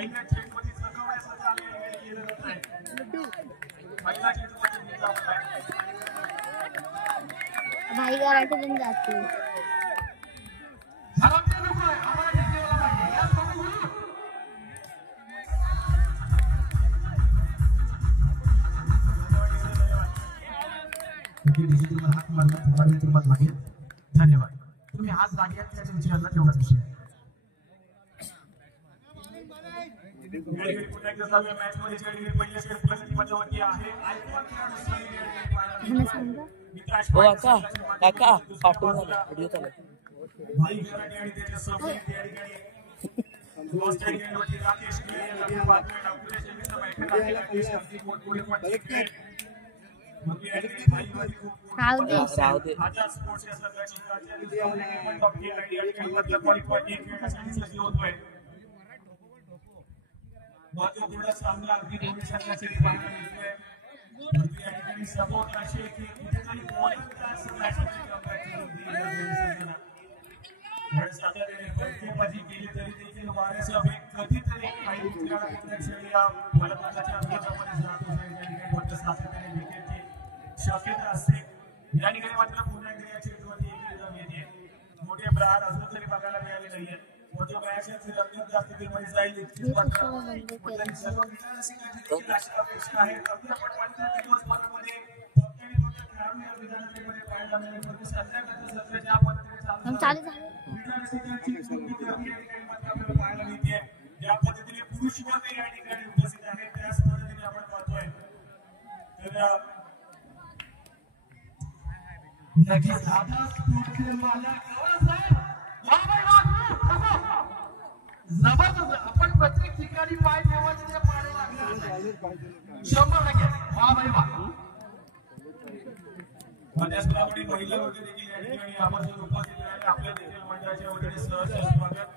पहिल्या चेंडूवरती सगळ्याचं चांगलं केलं जात आहे. पहिला चेंडूवरती भाई कराटे पण जाते. हात मारला तुम्हाला तुम्हाला लागेल. धन्यवाद. तुम्ही हात लागेल त्याच्या विचारला तेवढाच विषय. मॅच मध्ये पहिल्या षटकाची मजावती आहे. हो काका काका पाठवून व्हिडिओ चालू भाई कराटे आणि त्याच्या सहकारी या ठिकाणी दोस्तारी गेमवरती राकेश खेळे यांना बातमी डावखुऱ्याच्या विरुद्ध बैठक आहे. राकेश आपली मोठमोठे पट्टे खेळ मग या ठिकाणी भाई वाली खूप राहू दे आजाद स्पोर्ट्स या संघाची राज्यातील टॉप खेळ आणि या ठिकाणी मधला क्वालिफाय खेळण्यासाठी सज्ज होतोय. महत्वपूर्ण सामना अगदी दोन्ही संघांसाठी पाहायला मिळतोय. या ठिकाणी सपोर्ट असे की कुठेतरी गोलंदाज मॅचमध्ये कंबॅक होती. साधारण फलंदाजी केली तरी देखील वाऱ्याचा वेग कधीतरी काही खेळाडूंच्या फलंदाजाच्या अंदाजामध्ये जातो. फक्त सातत्याने विकेटची शक्यता असते. या ठिकाणी मात्र पुन्हा एकदा या चेंडूवरती एक रन येते. मोठे प्रहार अजून तरी बघायला मिळाले नाहीये. मोठ्या मॅचचे रंगत जास्त दिवस जाईल इतकीच मात्र सर्व विचारांची अपेक्षा आहे. अगदी आपण म्हणतो दिवसभरामध्ये फक्त आणि फक्त खेळाडू या विधानसभेमध्ये पाहायला मिळेल. परंतु सध्याकडचं सत्र ज्या पद्धतीने चालू आहे पाहायला मिळते. ज्या पद्धतीने पुरुष वर्ग या ठिकाणी उपस्थित आहेत त्याच पद्धतीने आपण पाहतोय. तर नक्कीच आता स्पोर्ट्सचे मालक जबरदस्त. आपण प्रत्येक ठिकाणी पाय ठेवायचे ते पाणी लागणार 100%. वा भाई वा. त्याचप्रमाणे महिला वर्ग देखील या ठिकाणी आवर्जून उपस्थित आहे. आपल्या देखील मंडळाच्या वतीने सहर्ष स्वागत.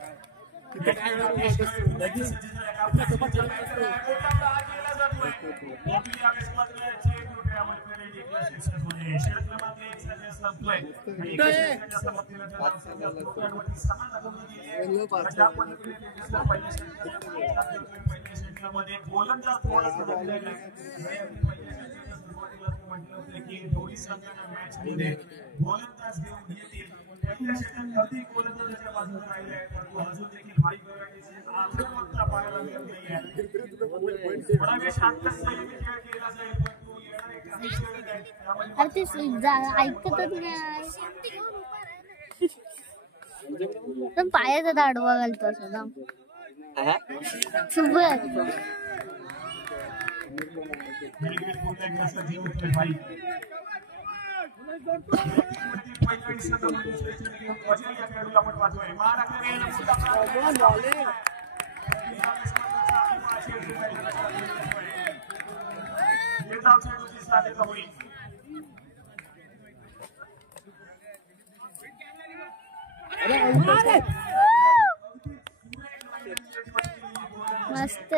गोलंदाज दोन्ही संघांना मॅच मध्ये गोलंदाज घेऊन येतील. पहिल्या षटकात अधिक गोलंदाजाच्या बाजूने राहिले आहेत. परंतु अजून देखील भाई कराटेचे आक्रमकता पाहायला मिळत नाहीये. थोडा वेळ शांततेने खेळ केला जाईल परंतु येणारे काही षटक आहेत अरे ऐकतच नाही. पण पायाचा दाडवा घालतो असं सुपर आपण पाहतोय. मस्त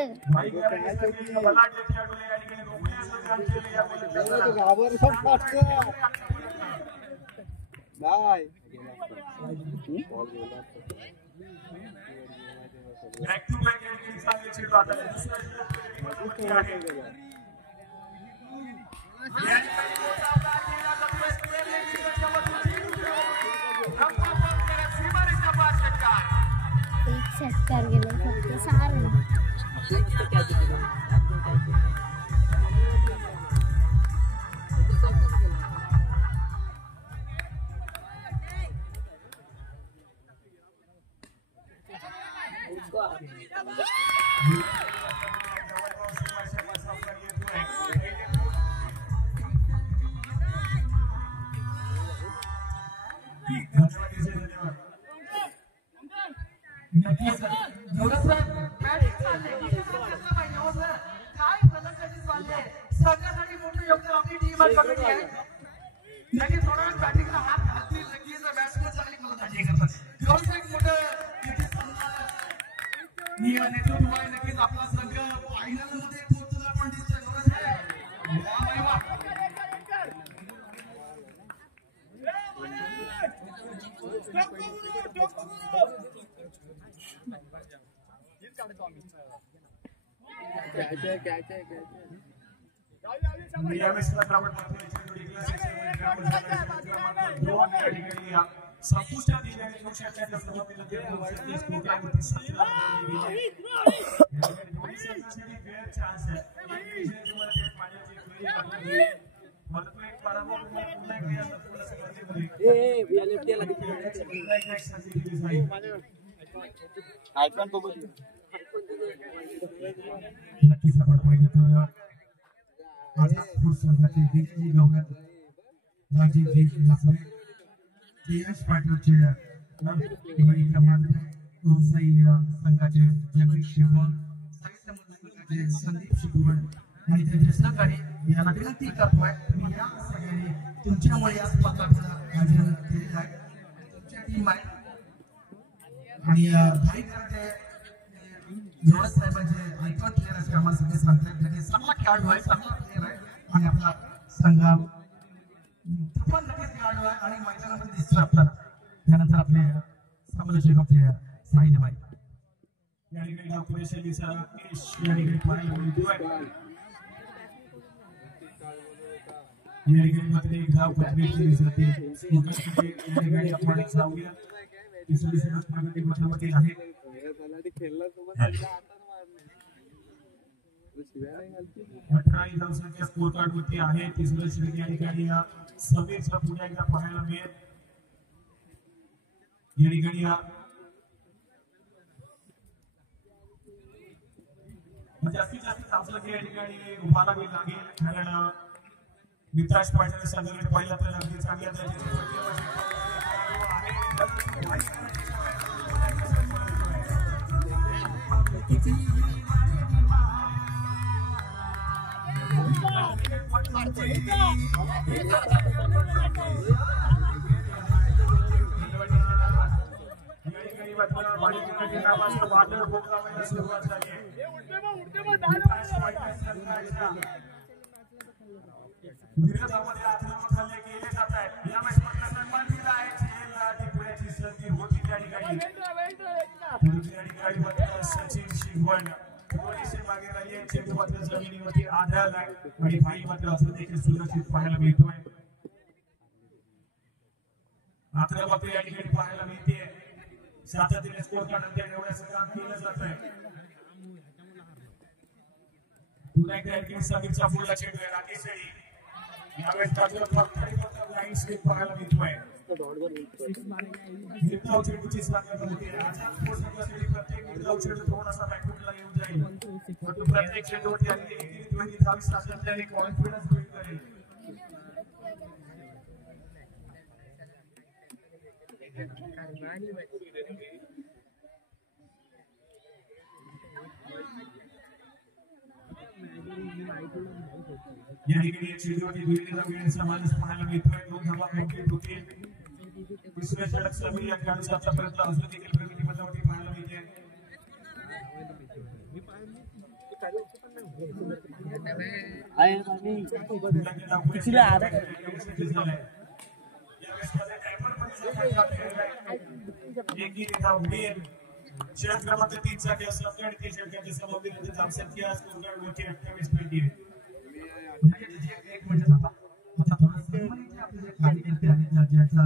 बॅक टू बॅक चांगले चेंडू आता एक षटकार गेले फक्त 6 रन. सगळ्यासाठी मोठं योगदान आपली टीम पकडली आहे. लगेच थोडा वेळ बॅटिंगला हात घालतील. लगेच बॅट्समन चांगली फलंदाजी करतात. एवढं एक मोठं नेतृत्व आहे. नक्कीच आपला संघ फायनल मध्ये पोहोचला पण दिसतोय. या मॅचला क्रमांक संपुष्टात येण्याने लोकशाहीच्या सुरुवातीला ते स्कोरवरती 17 दोन्ही संघांसाठी फेअर चान्स आहे. एक पराभव पुन्हा नक्कीच आपण पाहिजे तर आझाद स्पोर्ट्स संघाचे विजयी गवळ्यात राजीव देशमुख केएस पाटीलचे दुबई क्रमांक रोसाई संघाचे जगदीश शिवण साहित्य संघाचे संदीप शिवण आणि त्यांचे सहकारी याला विनंती करतोय तुम्ही या सगळ्यांनी तुमच्यामुळे या स्पर्धेला आयोजन केलेलं आहे. तुमच्या टीम आहे आणि भाई करते जोड साहेबांचे आयकॉन प्लेयर असे आम्हाला सगळे सांगतात की चांगला खेळाडू आहे, चांगला प्लेयर आहे आणि आपला संघ पण नक्कीच खेळाडू आहे आणि मैदानामध्ये दिसतो आपल्याला. त्यानंतर आपले समालोचक आपले साहिल भाई या ठिकाणी गाव पुरेशा या ठिकाणी पाणी बोलतोय या ठिकाणी मध्ये गाव पत्रिकेची दिसते या ठिकाणी आपण जाऊया तिसरी सेमी मध्ये आहे. 18 धावांच्या स्कोर कार्ड वरती आहे. तिसरी श्रेणी या ठिकाणी समीरचा पुन्हा एकदा पाहायला मिळेल. या ठिकाणी जास्तीत जास्त धावसंख्या या ठिकाणी उभारावी लागेल कारण मित्राज पाटील संघाकडे पहिला तर अगदी चांगल्या सुरुवात झाली आहे. विरोधामध्ये आक्रमक हल्ले केले जात आहेत. या मॅचमध्ये सन्मान दिला आहे. टिपण्याची संधी होती त्या ठिकाणी सचिन शिगवण थोडीशी मागे राहिली आहे. चेंडू मात्र जमिनीवरती आढळला आहे आणि भाई मात्र असं देखील सुरक्षित पाहायला मिळतोय. आक्रमक या ठिकाणी पाहायला मिळते. सातत्याने स्कोर काढण्यात एवढ्याचं काम केलं जात आहे. पुन्हा एकदा समीरचा पुढला चेंडू आहे. राकेश शेळी यावेळेस फक्त लाईन स्लिप पाहायला मिळतोय. निर्धाव चेंडूची सांगत होती. प्रत्येक निर्धाव चेंडू थोडासा बॅकफुटला येऊन जाईल परंतु प्रत्येक चेंडूवरती आलेली धाव सातत्याने कॉन्फिडन्स बिल्ड करेल. या ठिकाणी चेंडूवरती विजयीला मिळण्याचा मानस पाहायला मिळतोय. 2 धावा कंप्लीट होतील. दुसऱ्या षटक समीर या खेळाडूचा आतापर्यंत अजून देखील प्रगती पथावरती पाहायला मिळते. क्रमांक 3 साठी असलं आणि ते षटकाच्या समाप्तीनंतर धावसंख्या स्कोर कार्ड वरती 28 मिनिटे. एक मिनिट थांबा. आता थोडंसं आपले कार्यकर्ते आणि ज्याचा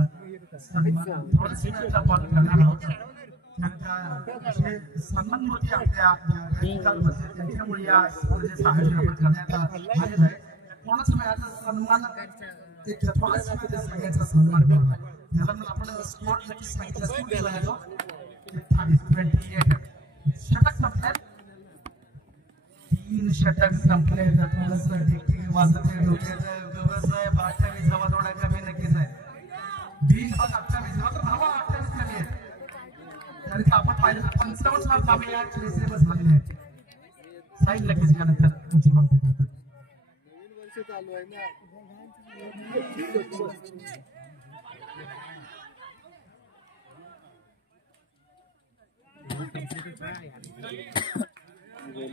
सन्मान थोडंसं आपण करणार आहोत. त्यांच्या सन्मान होती आपल्या त्यांच्यामुळे या स्पर्धेचं आयोजन आपण करण्यात आलेलं आहे. कोणाच वेळाचा सन्मान थोडासा सगळ्यांचा सन्मान करणार त्याला आपण स्पोर्ट नक्की सांगितलं स्कोर केला जातो. 28 षटक संपले. 3 षटक संपले. थोडंसं ठीक वाजत डोक्याचं गवस आहे. 28 धावा थोडा कमी नक्कीच आहे. 20 भाग 28 धावा 28 कमी आहेत. तरी आपण पाहिलं तर 55 धावे या चेसेबस झालेले आहेत. साईड नक्कीच यानंतर तुमची मागणी करतात. नवीन वर्ष चालू आहे ना.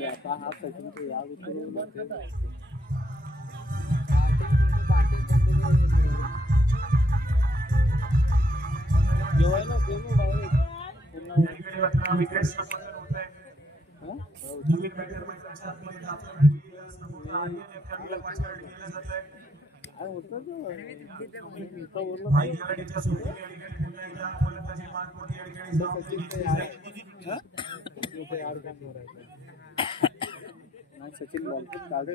आता हा सचिन तो या नवीन बॅटर मैदानाच्या आतमध्ये जातोय गेलं समोर आर्यन एफएमला पाछाड केलं जातंय भाई गाडीच्या सुट्टीने आणि गाडी पुन्हा एकदा फलंदाजी मार्क मोठी आणि गाडी जबाबदारी घेतली सचिन बॉल काढे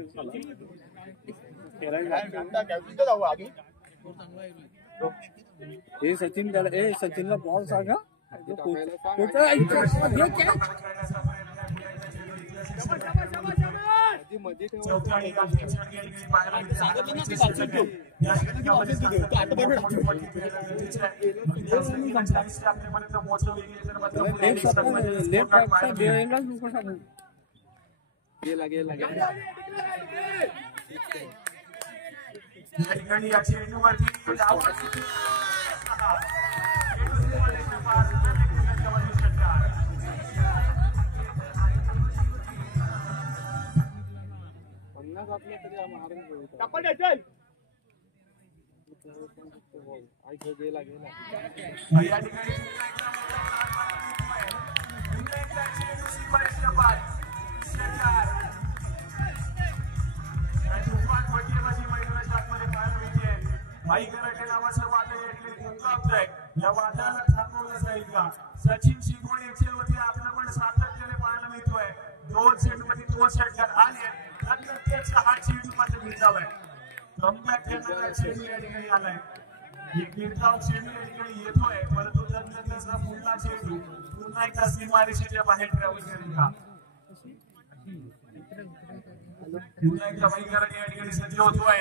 हे सचिन ए सचिनला बॉल सांगा गेला भाई कराटे नावाचं वादळ या ठिकाणी गुंतवतंय या वादळाला थांबवलं जाईल का सचिन शिगोळे एक्सेल वरती आक्रमण सातत्याने पाहायला मिळतोय 2 चेंडूमध्ये 2 षटकार आले आणि त्याचा हा चेंडू मात्र गिरजावाय कमबॅक करणारा चेंडू या ठिकाणी आलाय एक गिरजाव चेंडू या ठिकाणी येतोय परंतु त्याचा पुढला चेंडू पुन्हा एकदा सीमारेषेच्या बाहेर ट्रॅव्हल करेल का पुन्हा एकदा भाई कराटे या ठिकाणी सज्ज होतोय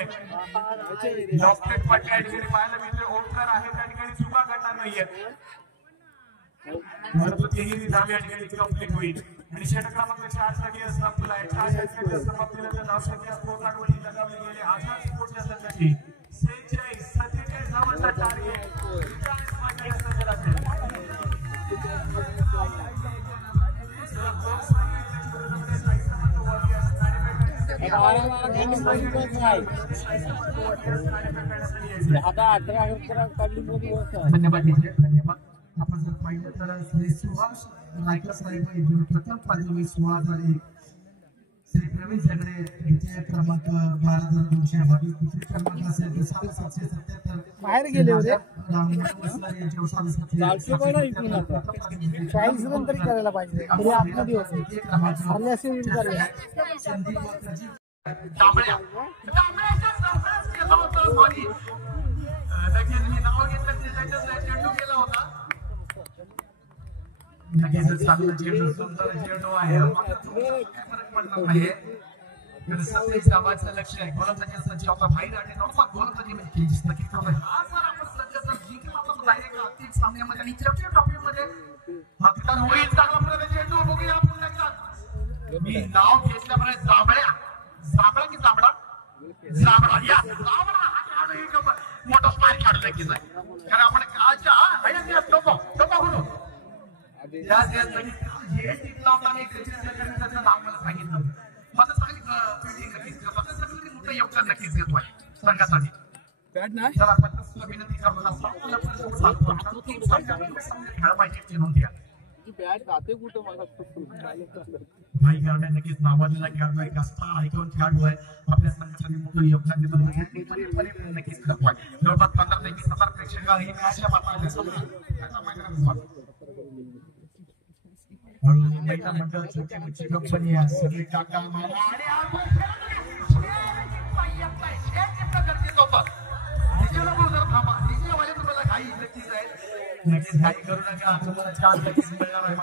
लॉफ्टेड पट्ट्या या ठिकाणी पाहायला मिळतोय ओंकार आहे त्या ठिकाणी चुका करणार नाहीये परंतु तेही धाव या ठिकाणी कंप्लीट होईल आणि षटक क्रमांक 4 साठी संपला आहे 4 षटकाच्या समाप्तीनंतर धावसंख्या स्कोर कार्डवरती लगावली गेली आझाद स्पोर्ट्सच्या संघाची 47 धावांचा टार्गेट 40 मार्कांच्या संघाला धन्यवाद धन्यवाद आपण जर पाहिलं तर श्री सुहास नायकर साहेब प्रथम पाहिजे सुहास आणि श्री प्रवीण झगडे द्वितीय क्रमांक 12,222 दुसरे क्रमांक असेल 777 बाहेर गेले होते चाळीस रन तरी करायला पाहिजे आतमध्ये होते लगेच चांगला चेंडू सुंदर चेंडू आहे सत्तेज गावाचं लक्ष आहे गोलंदाजी सज्ज आपला बाहेर आणि नॉर्मल गोलंदाजी म्हणजे नक्की करतोय आज जर आपण सज्ज जर जिंकला तर डायरेक्ट आर्थिक सामन्यामध्ये आणि चॅम्पियन ट्रॉफीमध्ये हक्कान होईल चांगला प्रकारे चेंडू बघूया पुन्हा एकदा मी नाव घेतल्यामुळे जांभळा की जांभळा या जांभळा हा खेळाडू एक मोठा स्माइल खेळाडू नक्कीच आहे कारण आपण आजच्या टोपा करू या हे टीमला आम्ही त्याचं नाव मला सांगितलं माझं चांगली फिल्डिंग नक्कीच करतो मोठं योगदान नक्कीच देतो आहे संघासाठी जर आपण विनंती करतो खेळ पाहिजे नोंद घ्या भाई गावड्या नक्कीच नावाजलेला खेळाडू आहे कष्टा ऐकून खेळाडू आहे आपल्या संघासाठी मोठं योगदान देतो नक्कीच करतो आहे जवळपास 15 ते 20,000 प्रेक्षक ही अशा मात्र महिला मंडळ छोटी मोठी कंपनी आहे सगळे काका मामा आणि नक्कीच घाई करू नका तुम्हाला चान्स नक्कीच मिळणार आहे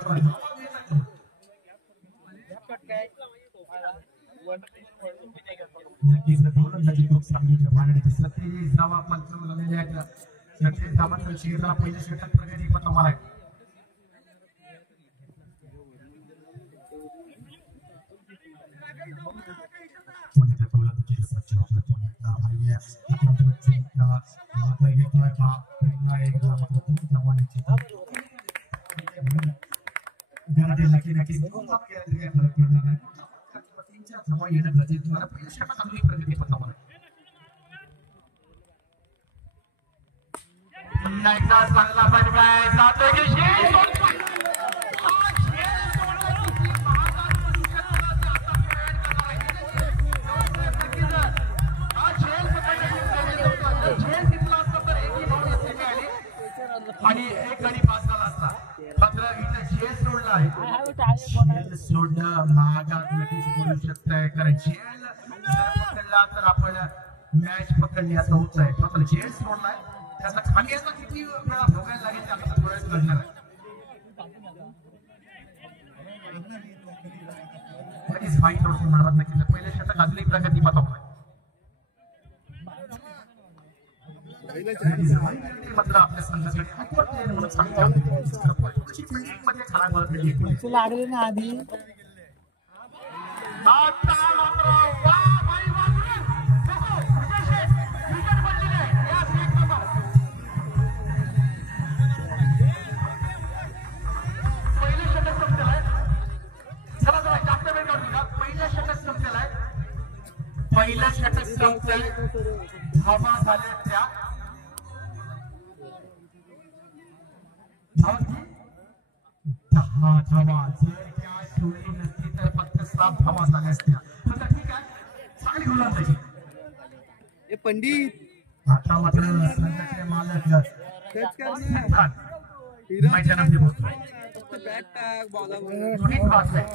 नक्कीच गोलंदाजी खूप चांगली मांडणी 27 धावा पंच झालेल्या आहेत 36 धावांचा चेहरा पहिल्या षटक प्रगती पण तुम्हाला चांगला फटकाय जातोय की आणि एक गडी पास झाला असता मात्र इथं जेल सोडला आहे जेल सोडणं महागात नक्कीच बोलू शकतंय कारण जेल जर पकडला तर आपण मॅच पकडली असं होत आहे मात्र जेल सोडलाय त्याचा खाली आता किती वेळा भोगायला लागेल ते आपल्याला थोड्याच कळणार आहे नक्कीच फाईट रोशन महाराज नक्कीच पहिले षटक अजूनही प्रगती पथवलाय मात्र आपल्या संघासाठी म्हणून मध्ये खराब लागले ना आधी पहिलं षटक संपलंय धावा झाल्या त्या दहा धावा जर त्या सोडली नसती तर फक्त 7 धावा झाल्या असत्या आता ठीक आहे चांगली गोलंदाजी हे पंडित आता मात्र संघाचे मालक हिरा मैदानामध्ये पोहोचले बॅट टाक बॉलावर दोन्ही पास आहे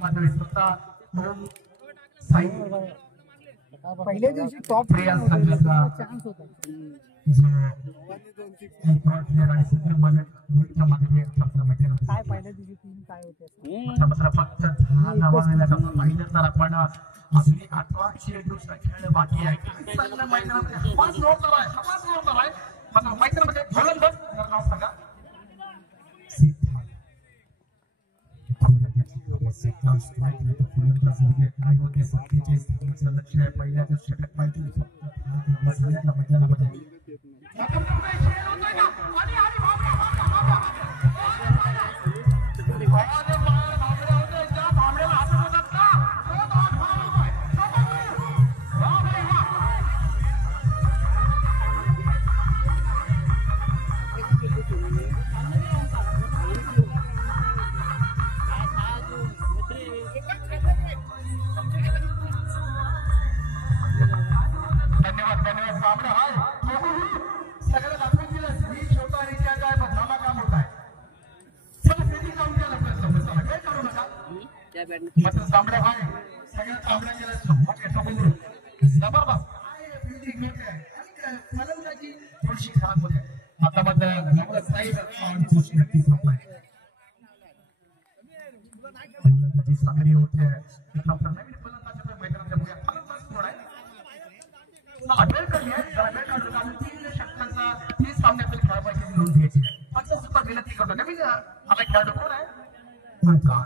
मात्र स्वतः म्हणून साई पहिल्या दिवशी टॉप प्रिया संघाचा चान्स होता प्लेयर आणि सगळे मालक विरुद्ध मागे आपल्या मैदानात काय पहिल्या दिवशी टीम काय होते मात्र फक्त 10 धावा मिळाल्या पाहिलं तर आपण अजूनही 8वा शेड्यूलचा खेळ बाकी आहे चांगलं मैदानामध्ये हवाच नव्हतं आहे मात्र मैदानामध्ये गोलंदाज जर नाव सांगा काय होते साथीचे लक्ष आहे पहिल्याच षटक पाहिजे मैदानामध्ये मात्र तांबड्या भाई सगळ्या तांबड्या गेला जबरदस्त फील्डिंग होते फलंदाजी थोडीशी खराब होते आता मात्र साईड कोच नक्कीच होत आहे फलंदाजी चांगली होते नवीन फलंदाजाच्या मैदानात बघूया फलंदाज कोण आहे अभ्यास करली आहे 3 षटकांचा 30 सामन्यातील खेळापैकी नोंद घ्यायची फक्त सुद्धा विनंती करतो नवीन आपला खेळाडू कोण आहे मंत्रा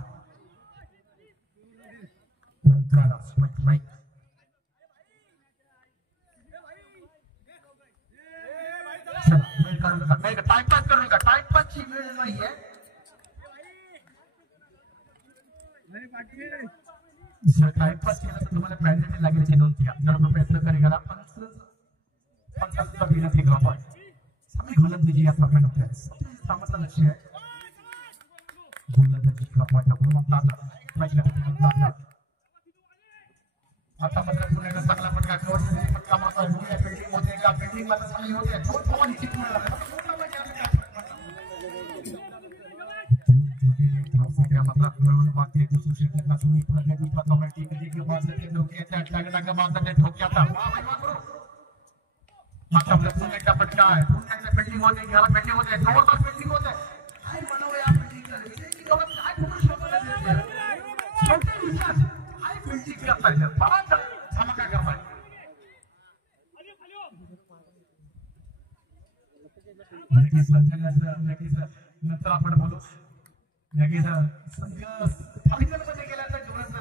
टाइमपास करू नका टाइमपासची वेळ नाहीये जर टाइमपास केला तर तुम्हाला पेनल्टी लागेल याची नोंद घ्या जर प्रयत्न करेगा 50 विनंती करतोय सगळी गोलंदाजी या प्रमाणे होते सामोरचं लक्ष आहे गोलंदाजी आता मात्र पुण्याला चांगला फटका फटका मारता बिल्डिंग होते का बिल्डिंग मात्र चांगली होते दोन धावा निश्चित मिळाला मात्र मिळून बाकी दुसरी षटकातून प्रगती पथावरती कधी बाजाराचे धोक्याच्या टाकला बाजाराचे धोक्याचा आता पुन्हा एकदा फटका आहे पुन्हा एकदा बिल्डिंग होते घ्यायला बिल्डिंग होते जबरदस्त बिल्डिंग होते काय म्हणावं या बिल्डिंग काय करू शकतो काय बिल्डिंग करताय बराच धमाका करताय नक्कीच नंतर आपण बोलू नक्कीच संघ फायनलमध्ये गेल्यानंतर जीवनात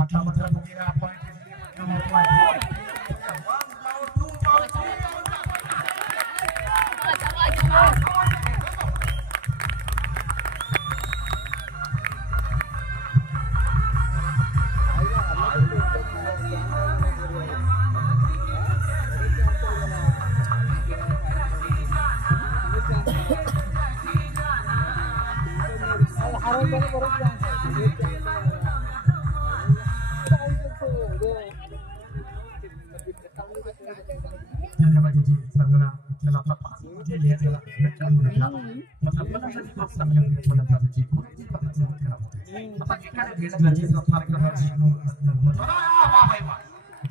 आता मात्र बघूया चांगल्या फलंदाजाची कोणती पद्धतीने खराब होते आता एकाने घेणं गरजेचं असणार की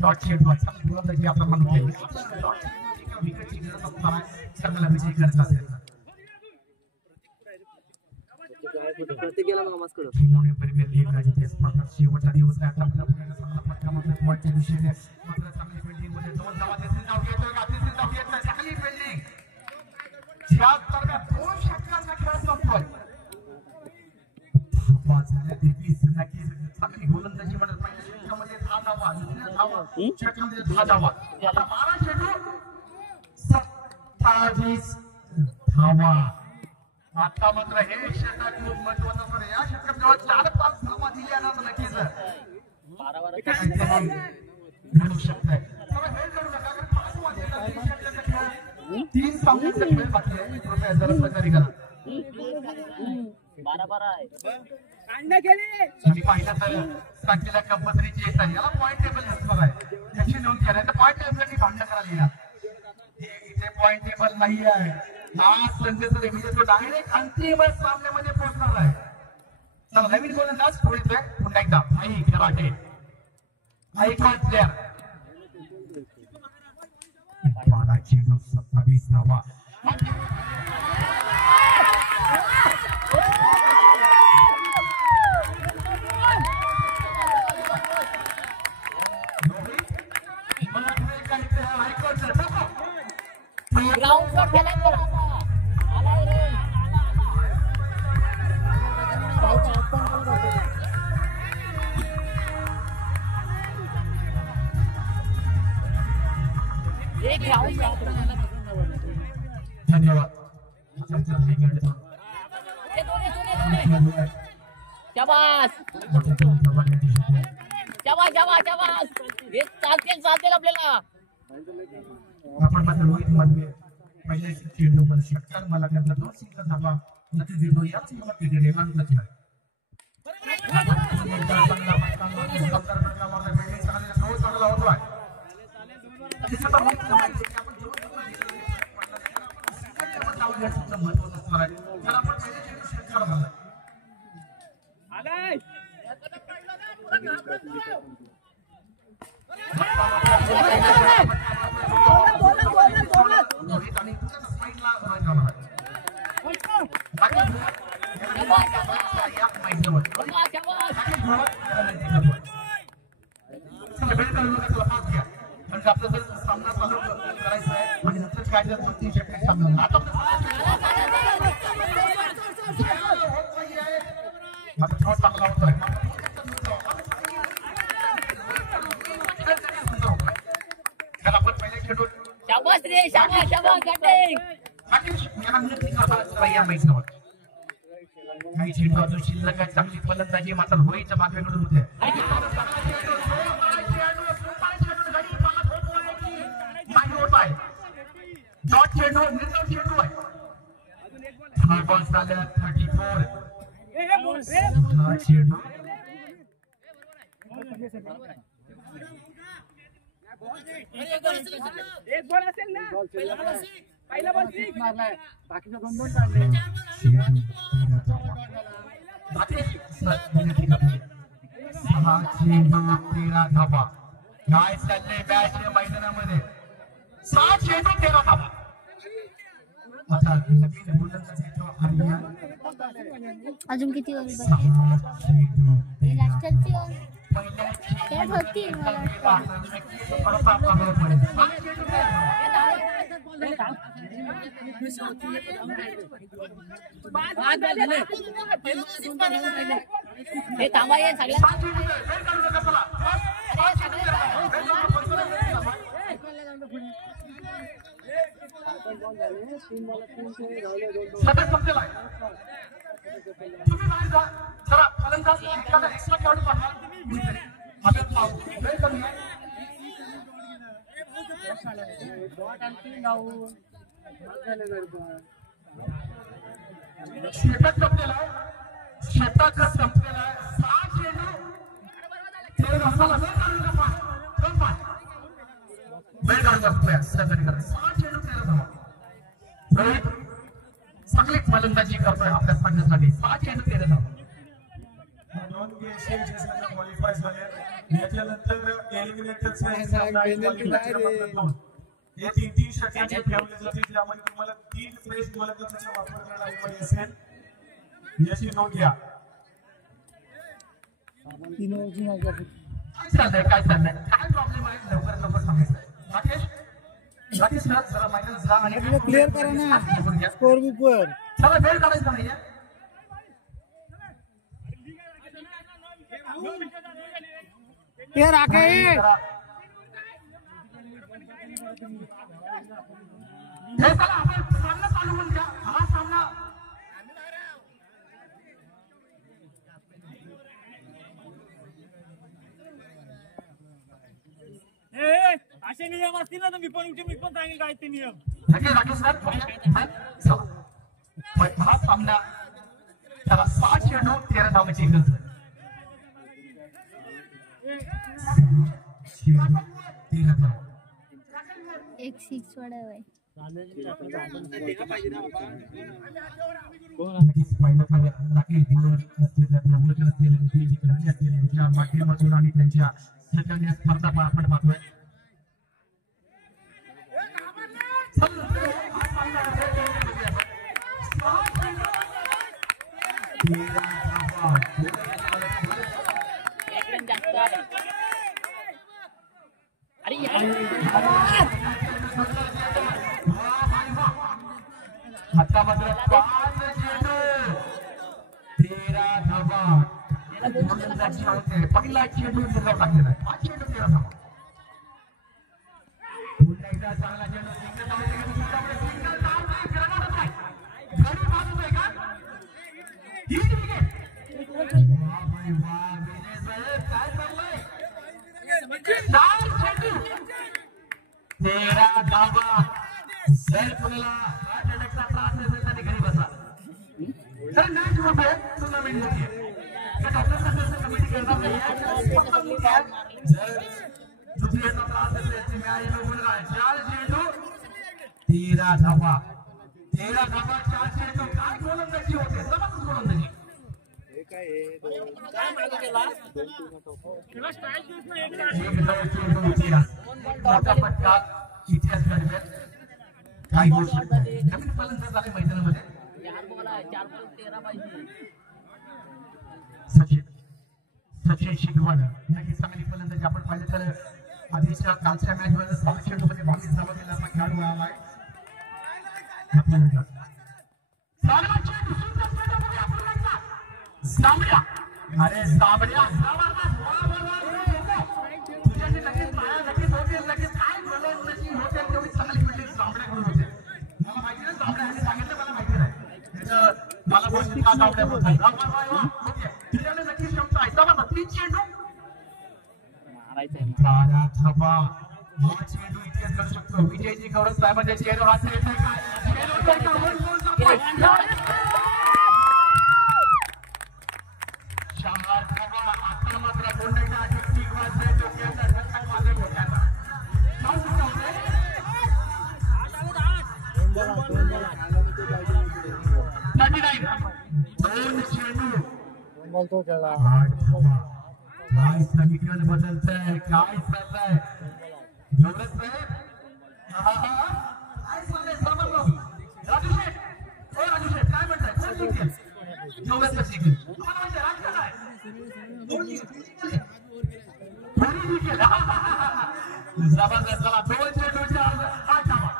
डॉट शेडवर चांगली फलंदाजी आपण म्हणतो विकेटची गरज असणार चांगला विजय करायचा असेल प्रत्येकाला नमस्कार प्रीमियर लीग जिथे स्पर्धा शेवटचा दिवस आहे आता आपल्या पुण्याला चांगला फटका मारला पॉईंटच्या दिशेने मात्र चांगली फिल्डिंग मध्ये दोन धावा देतील धाव येतोय का देतील धाव येतोय चांगली फिल्डिंग 76 का 2 षटकांचा खेळ संपतोय धावा झाल्या 23 नक्कीच चांगली गोलंदाजी म्हणत पहिल्या षटकामध्ये 10 धावा दुसऱ्या धावा षटकामध्ये 10 धावा आता 12 षटक 27 धावा आता मात्र हे षटक खूप महत्वाचं असणार या षटकात जेव्हा 4-5 धावा दिल्या ना तर नक्कीच घडू शकतंय हे करू नका कारण 5 वाजेला 3 सामन्यांचा खेळ बाकी आहे कृपया जरा सहकार्य करा 12 आहे तुम्ही पाहिलं तर सांगलेल्या कंपनीची येतात याला पॉईंट टेबल नसणार आहे त्याची नोंद करा तर पॉईंट टेबलसाठी भांडण करायला या इथे पॉईंट टेबल नाही आहे आज संघाचा म्हणजे तो डायरेक्ट अंतिम सामन्यामध्ये पोहोचणार आहे चला नवीन गोलंदाज पुढे पुन्हा एकदा भाई कराटे आयकॉन प्लेअर बाळाची 27 धावा ग्राउंड वर खेळायला आलाय रे एक ग्राउंड धन्यवाद शाबास शाबास शाबास शाबास हे चालतील आपल्याला आपण मात्र रोहित मालवे पहिल्या चेंडूवर षटकार मला त्यातला 2 सिंगल धावा नक्की देतो याच किंमत क्रिकेट एकांत नक्की चांगला होतोय महत्वाचं असणार आहे त्याला आपण पहिल्या चेंडू षटकार झाला रोहित आणि साईडला आपला जर सामना चालू करायचा आहे म्हणजे नंतर काय जर 2-3 षटक सामना चांगला होतोय आपण पहिले खेळून शाबास रे शाबास शाबास कटिंग काही चेंडू अजून शिल्लक आहे चांगली फलंदाजी मात्र रोहितच्या मागेकडून होते डॉट चेंडू निर्णय चेंडू आहे 34 चेंडू एक बॉल असेल ना पहिला बॉल सिक्स मारलाय बाकीचे 2-2 काढले 13 धावा काय चाललंय मॅच मैदानामध्ये 7 चेंडू 13 धावा आता नवीन गोलंदाज अजून किती ओव्हर 6 चेंडू लास्टची खेळत होती हे थांबा ये सगळ्या तुम्ही बाहेर जा जरा फलंदाज एखादा एक्स्ट्रा खेळाडू पाठवा आपण पाहू वेळ कमी आहे षटक संपलेला आहे 6 चेंडू 13 धावा वेळ काढून 6 चेंडू 13 धावा रोहित चांगली फलंदाजी करतोय आपल्या संघासाठी 6 चेंडू 13 धावा. 2 गेम क्वालिफाय झाले याच्यानंतर एलिमिनेटर हे 3 षटकांचे ठेवले जातील ज्यामध्ये तुम्हाला 3 फ्रेश गोलंदाजांचा वापर करण्यात असेल याची नोंद घ्या. काय चाललंय काय प्रॉब्लेम आहे लवकर सांगायचं राकेश सर जरा मायनस जा आणि क्लिअर करा ना स्कोर बुक वर. चला वेळ काढायचा नाही हे राकेश हे चला आपण सामना चालू करून घ्या. हा सामना असे नियम असतील ना तर मी पण सांगेल काय ते नियम. राकेश सर हा सामना त्याला 6 चेंडू 13 धावांची गरज आहे. 13 धावा. एक 6 वाढाय माध्यमातून आणि त्यांच्या स्पर्धा आपण पाहतोय. आता मात्र 5 चेंडू 13 धावा. पहिला चेंडू निर्धाव टाकलेला आहे. 5 चेंडू 13 धावा. पुन्हा एकदा चांगला चेंडू घरी बसा तर मॅच होते टुर्नामेंट होती दुसऱ्याचा त्रास असेल 4 चेंडू 13 धावा. 13 धावा 4 चेंडू. काय गोलंदाजी होते जबरदस्त गोलंदाजी. मोठा फटका इतिहास घडवेल. काही होऊ शकत नाही. नवीन फलंदाज झाले मैदानामध्ये सचिन शिगवण नक्कीच चांगली फलंदाजी आपण पाहिजे तर आधीच्या कालच्या मॅच मध्ये 6 चेंडू मध्ये 22 धावा केल्याचा खेळाडू आलाय. अरे सामड्या तुझ्याशी लगेच माया लगेच होते लगेच काय गोलंदाजी होते तेवढी चांगली मिळते सामड्याकडून होते. मला माहिती नाही सामड्याने सांगितलं मला माहिती नाही मला बोलतो का सामड्या होत आहे तुझ्याकडे नक्कीच क्षमता आहे. समा 3 चेंडू 12 धावा. हा चेंडू इतिहास करू शकतो. विजयजी गौरव साहेबांच्या चेंडू हात येते आता मात्र गोंडा ठीक वाजले डोक्याचा धक्का माझ्या डोक्याचा काय समीकरण बदलतंय काय चाललंय गौरव साहेब काय चाललंय समजलं राजू शेठ काय म्हणताय कोण जिंकेल गौरव जिंकेल तुम्हाला म्हणजे राजकारण आहे जबरदस्त. चला 2 चेंडूच्या 8 धावा.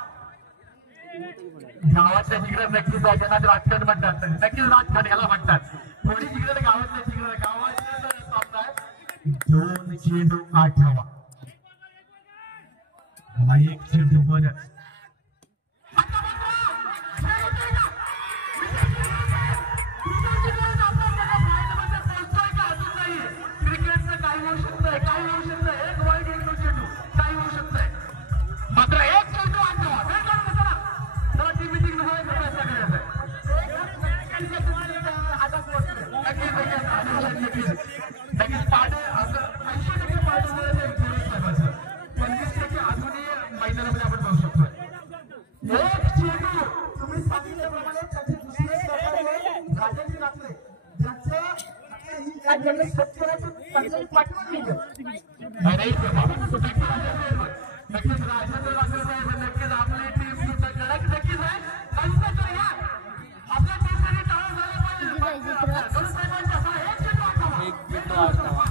गावातल्या जिकडे नक्कीच आहे ज्यांना राजकारण म्हणतात नक्कीच राजकारण याला म्हणतात. थोडी जिकडे गावातल्या जिकडे गावातल्या सामना आहे 2 चेंडू 8 धावा. 1 चेंडू बरं क्रिकेटचं काही होऊ शकतंय काही होऊ शकतंय. 1 वाईट 1 चेंडू काही होऊ शकतंय मात्र 1 चेंडू 8 धावा. चला टीम मिटिंग नक्कीच पाडे असं 80% पाडे 25% अजूनही मैदानामध्ये आपण पाहू शकतो. नक्कीच राजेंद्र वाकरे साहेब नक्कीच आपली टीम सुद्धा कडक नक्कीच आहे कौशल तर या आपल्या टीमसाठी टाळा झाला पाहिजे साहेबांचा असा एक चेंडू आखावा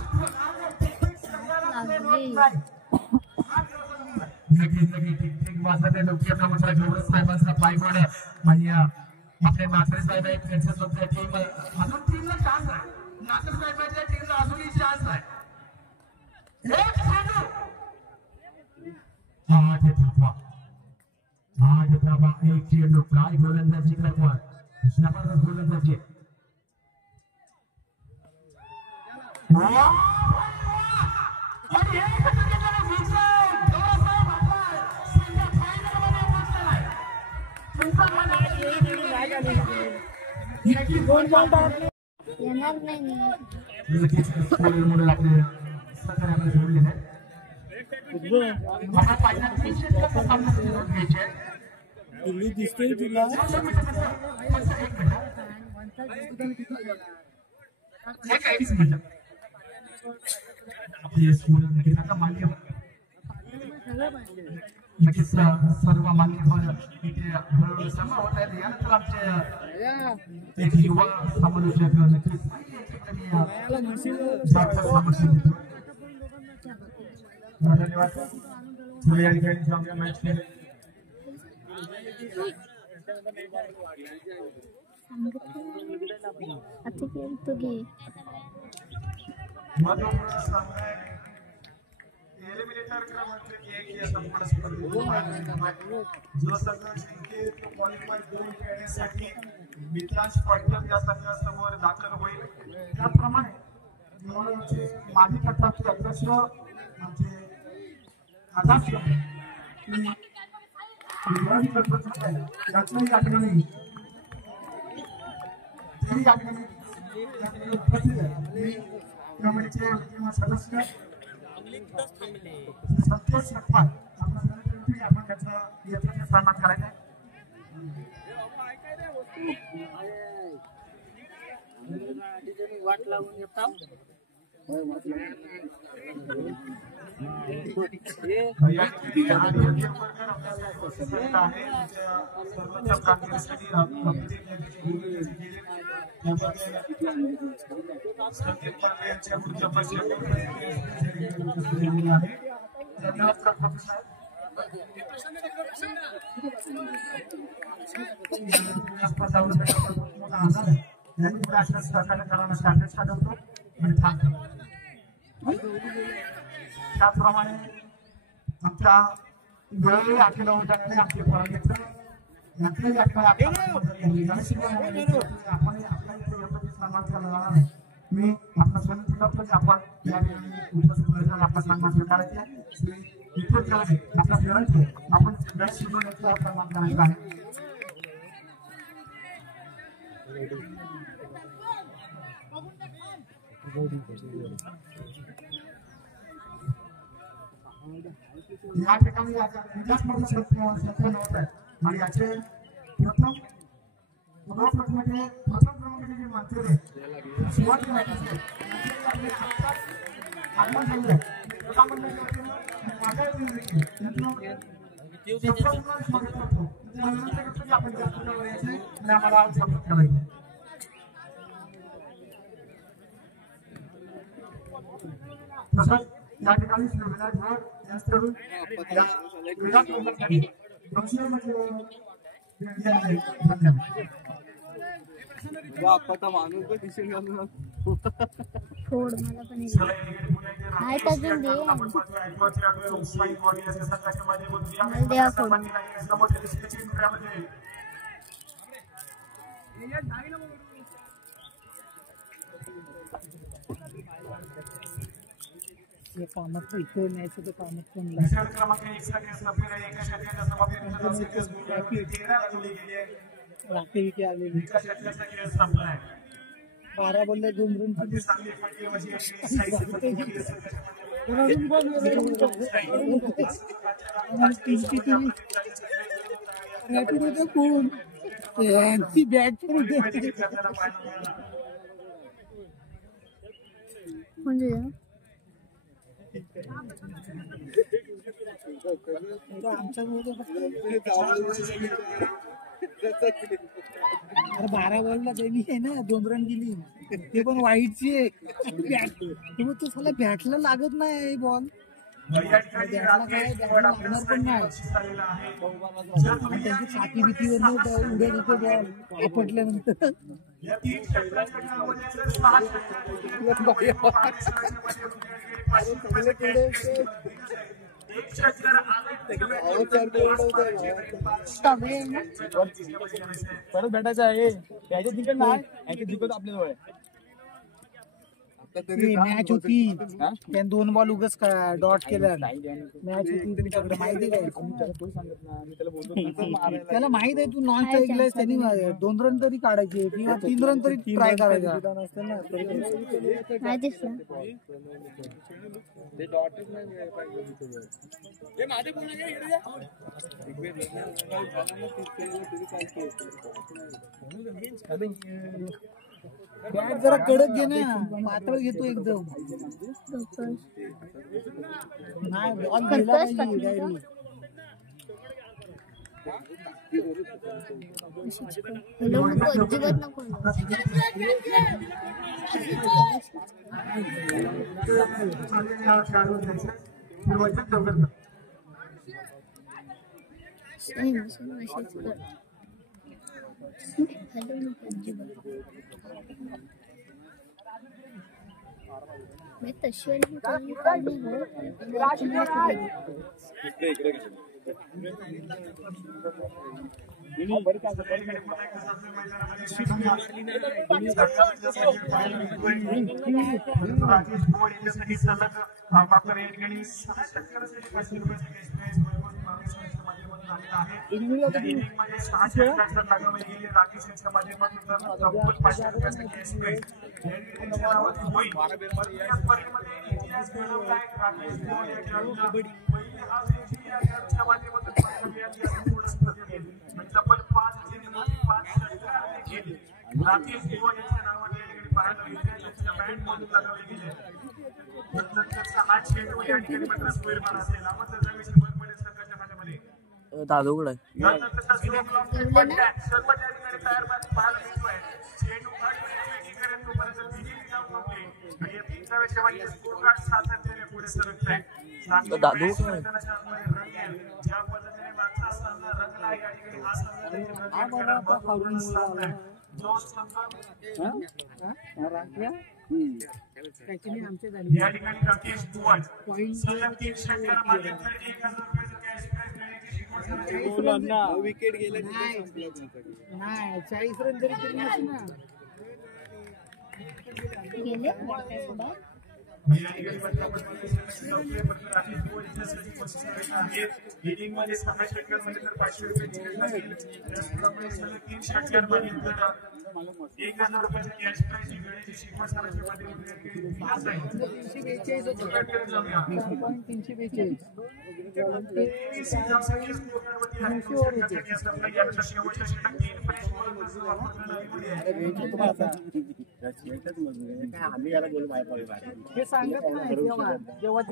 नक्कीच ठीक वाजत आहे लवकर प्रमाणात गौरव साहेबांचा पायगोड आणि आपले नागरे साहेब आहेत त्यांच्या सुद्धा टीम अजून टीमला चान्स आहे नागरे साहेबांच्या टीमला अजूनही चान्स आहे एक चेंडू एक चेंडू काय गोलंदाजी करतोय जबरदस्त गोलंदाजी येणार नाही मुलं लागले सगळ्यांना जोडलेले आहेत आता पहिला 3 षटकाचा सामना सुरू घ्यायचे दिल्ली दिसतोय तुला एक मिनिट आपली स्कूल नक्कीच आता मान्य नक्कीच सर्व मान्यवर इथे हळूहळू जमा होत आहेत यानंतर आमचे एक युवा समालोचक नक्कीच धन्यवाद तुम्ही या ठिकाणी चांगल्या मॅच केले आता तू घे महत्वपूर्ण सामना एलिमिनेटर क्रमांक 1 या संपूर्ण स्पर्धेत जो संघ जिंकेल तो क्वालिफाय करून खेळण्यासाठी मित्रांश पॉइंटर या संघासमोर दाखल होईल त्याप्रमाणे आमचे माजी कट्टाचे अध्यक्ष आमचे आदास कमिटीचे सदस्य संतोष सखपाल आपण त्याचा यथार्थ सन्मान करायचा वाट लावून येतात त्याप्रमाणे आमच्या वेळोवेळी आखलेलं होतं आमचे परमित्र नक्कीच आपण आपल्या इथे सन्मान केला नाही मी आपला विनंती करतो की आपण या ठिकाणी आपला सन्मान स्वीकारायचा आपला वेळ आपण सन्मान करायचा आहे या ठिकाणी संपन्न होत आहे आणि याचे प्रथम क्रमांकाचे जे मानकरी आहे सुरुवातीला आपण जास्त आम्हाला सपोर्ट करायचं तसंच या ठिकाणी विनायक भोर यांच्याकडून माणूस फोड मला पण नाही अजून दे द्या फोड कामात इथे न्यायचं तर कामात पण रात्री आलेली 12 बंद घुमरून कोण बॅट म्हणजे अरे 12 बॉलला त्यांनी आहे ना 2 रन दिली ते पण वाईटची आहे तो साला बॅटला लागत नाही बॉल पण नाही त्यांची छाती भीतीवर उड्या देतो बॉल आपटल्यानंतर परत भेटायचं आहे याच्यात तिकड नाही याच्यात जिंकत आपल्याजवळ मॅच होती त्याने 2 बॉल उगाच डॉट केलं मॅच होती माहिती काय त्याला माहित आहे तू नॉन स्ट्राईक गेलास त्यांनी 2 रन तरी काढायचे किंवा 3 रन तरी ट्राय करायचा बॅट जरा कडक घे ना पातळ घेतो एकदम नाही बॉल गेला पाहिजे मैं तशी करनी राकेश गोवा यांच्या नावाने या ठिकाणी पाहायला मिळते त्याच्या बॅट मधून लगावली गेली नंतर त्याचा हा चेंडू या ठिकाणी मात्र स्क्वेअरमान असेल आपण जर विषय भर पडेल संघाच्या हातामध्ये दादूकडे नंतर त्याचा स्ट्रोक लॉक पडला सर्व त्या ठिकाणी तयार पाहायला मिळतोय चेंडू काढण्याची करेल तोपर्यंत तिघी जाऊन थांबले आणि या तीनच्या वेळेच्या स्कोर कार्ड सातत्याने पुढे सरकतंय दादू ज्या पद्धतीने मागचा सामना रंगला या ठिकाणी हा सामना या ठिकाणी राकेश दुवाड सलग 3 षटकार मारल्यानंतर 1000 रुपयाचं कॅश प्राइज मिळण्याची विकेट गेल्या नाही 40 रन जरी केली नसती ना लीडिंग मध्ये 6 षटकार मध्ये तर 500 रुपये 3 षटकार मध्ये 1000 रुपयाचं कॅश प्राइज मिळण्याची शिकवण करायच्या हे सांगत नाही जेव्हा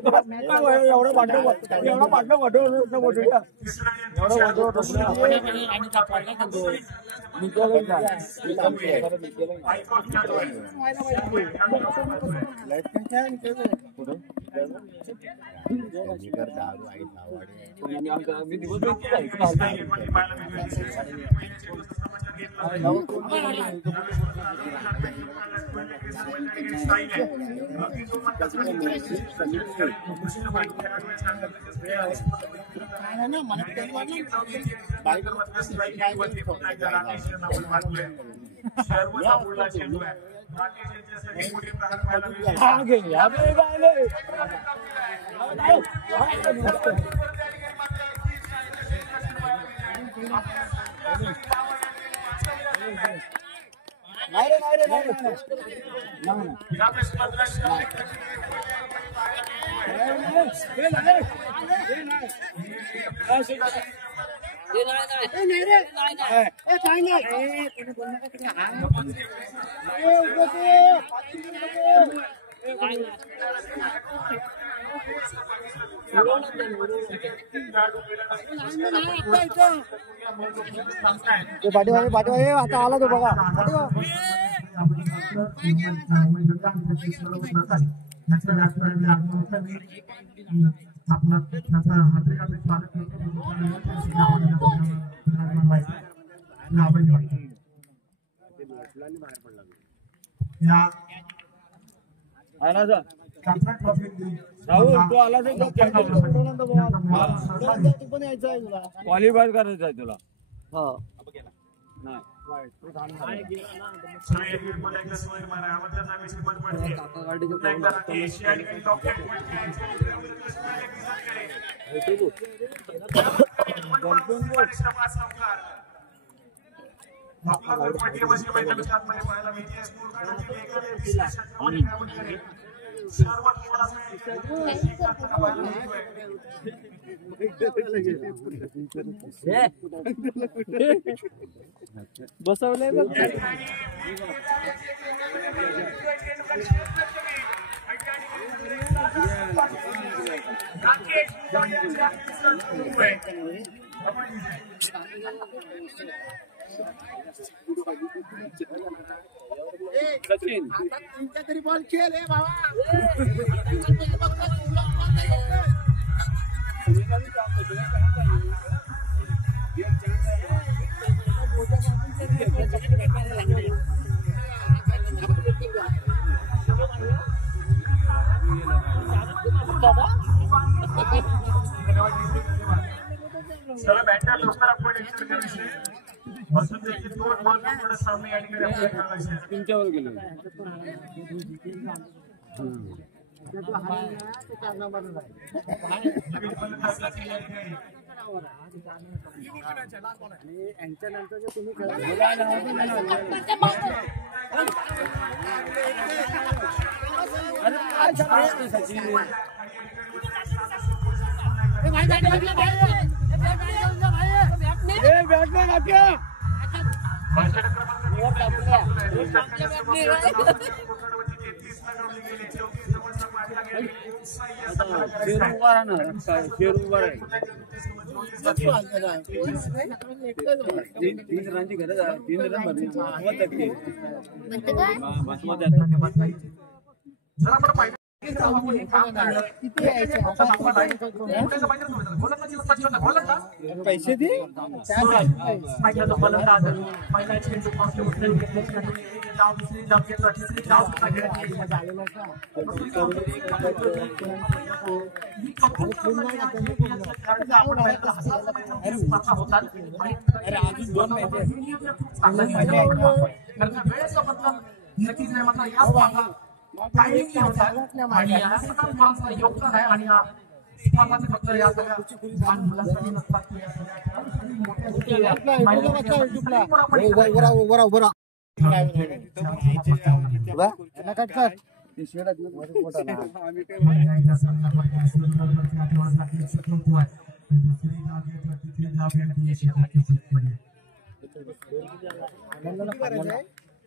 पाठीवाले आता आला तो बघा राहुल तू आला तू पण यायचं आहे तुला क्वालिफाय करायचं आहे तुला बसवलंय सचिन तुमच्या तरी बॉल खेळ रे बाबा चला बॅटर लवकर आपण बसून त्याचे 2 बॉल थोडं सामने या ठिकाणी आपल्याला खेळायचे आहे. तुमच्यावर गेलो यांच्यानंतर तुम्ही तीन रनांची गरज आहे 3 रन भरले पैसे दे नक्कीच नाही मात्र या भागात काही आणि योगदान आहे आणि फक्त या सगळ्या मुलांसाठी नसतात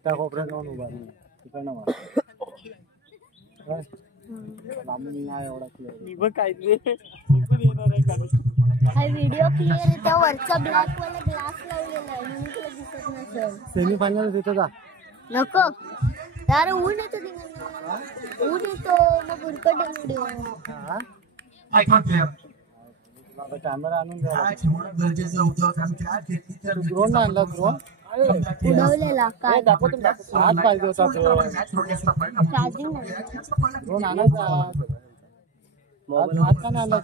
त्या कोपऱ्यात जाऊन उभा तिकडनं हा व्हिडिओ क्लिअर आहे त्या वरचा ब्लॅक वाला ग्लास लावलेला आहे म्हणून तुला दिसत नसेल. सेमीफायनल तिथं जा नको यार ऊन येतो ऊन येतो मग बुरकट व्हिडिओ कॅमेरा आणून द्या गरजेचं होतं कारण ड्रोन आणला ड्रोन उडवलेला काय हात पाहिजे होता चार्जिंग ड्रोन आणायचा हात का नाही आणला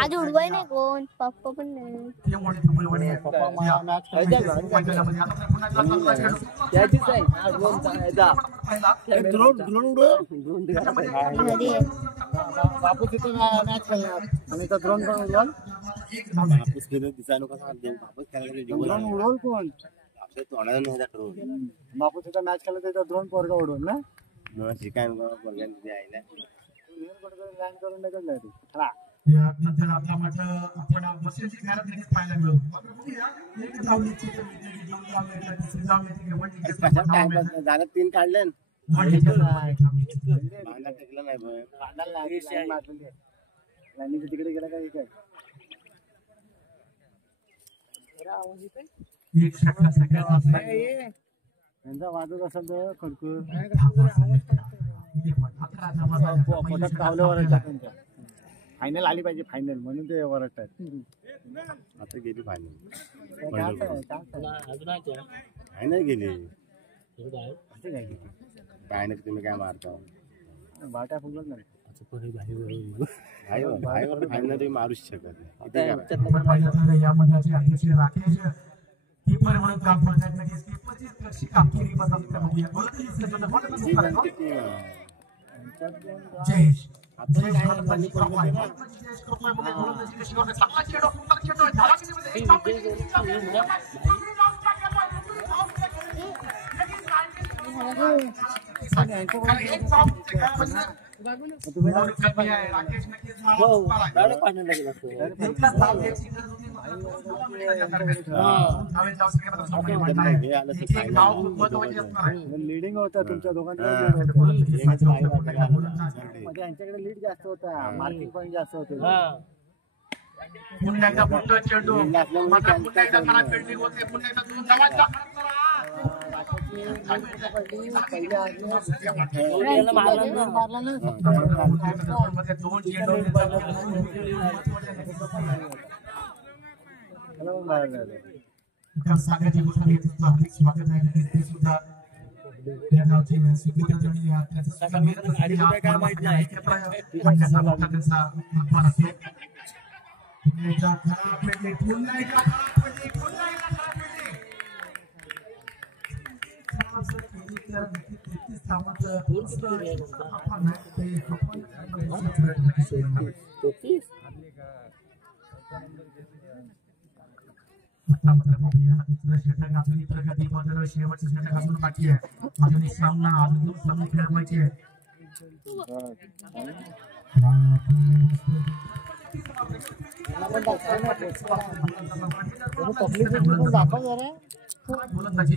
आज उडवाय नाही कोण पप्पा पण नाही पप्पा मॅच बापू तिथे मॅच खेळणार आणि त्या ड्रोन पण उडवल ड्रोन उडवल कोण बापू तिथे मॅच खेळला त्याचा ड्रोन पोरगा उडवल ना लँड करून नंतर आपला म्हटलं आपण मशीनची घरात लगेच पाहायला मिळू झालं 3 काढले भांडा टेकला नाही बघ. भांडायला लागली, लाईन मारलेली आहे. लाईनीच्या तिकडे गेला काय काय एक षटकार सगळ्यात आपला त्यांचा वाजत असेल तर खडखड पोटात चावल्यावर त्यांच्या फायनल आली पाहिजे फायनल म्हणून ते वरटतात. आता गेली फायनल फायनल गेली फायनल तुम्ही काय मारता बाटा फुगत नाही फायनल तुम्ही मारूच शकत नाही. या मंडळाचे अध्यक्ष राकेश कीपर म्हणून काम करतात. नक्कीच कीपरची कशी कामगिरी जयेश लिडिंग होता तुमच्या दोघांकडे यांच्याकडे लीड जास्त होता मार्किंग पॉईंट जास्त होते. पुन्हा एकदा मोठं चेंडू पुन्हा एकदा खराब फिल्डिंग होते. पुन्हा एकदा दोन धावांचा सांगायची गोष्ट हार्दिक स्वागत आहे. ते सुद्धा त्या गावचे स्वीकृती काय माहित नाही त्यांचा अभिमान असतो. पुन्हा एकदा प्रगती मात्र शेवटचे षटक अजून बाकी आहे. अजून एक सामना अजून सामने खेळवायचे आहे. गोलंदाजी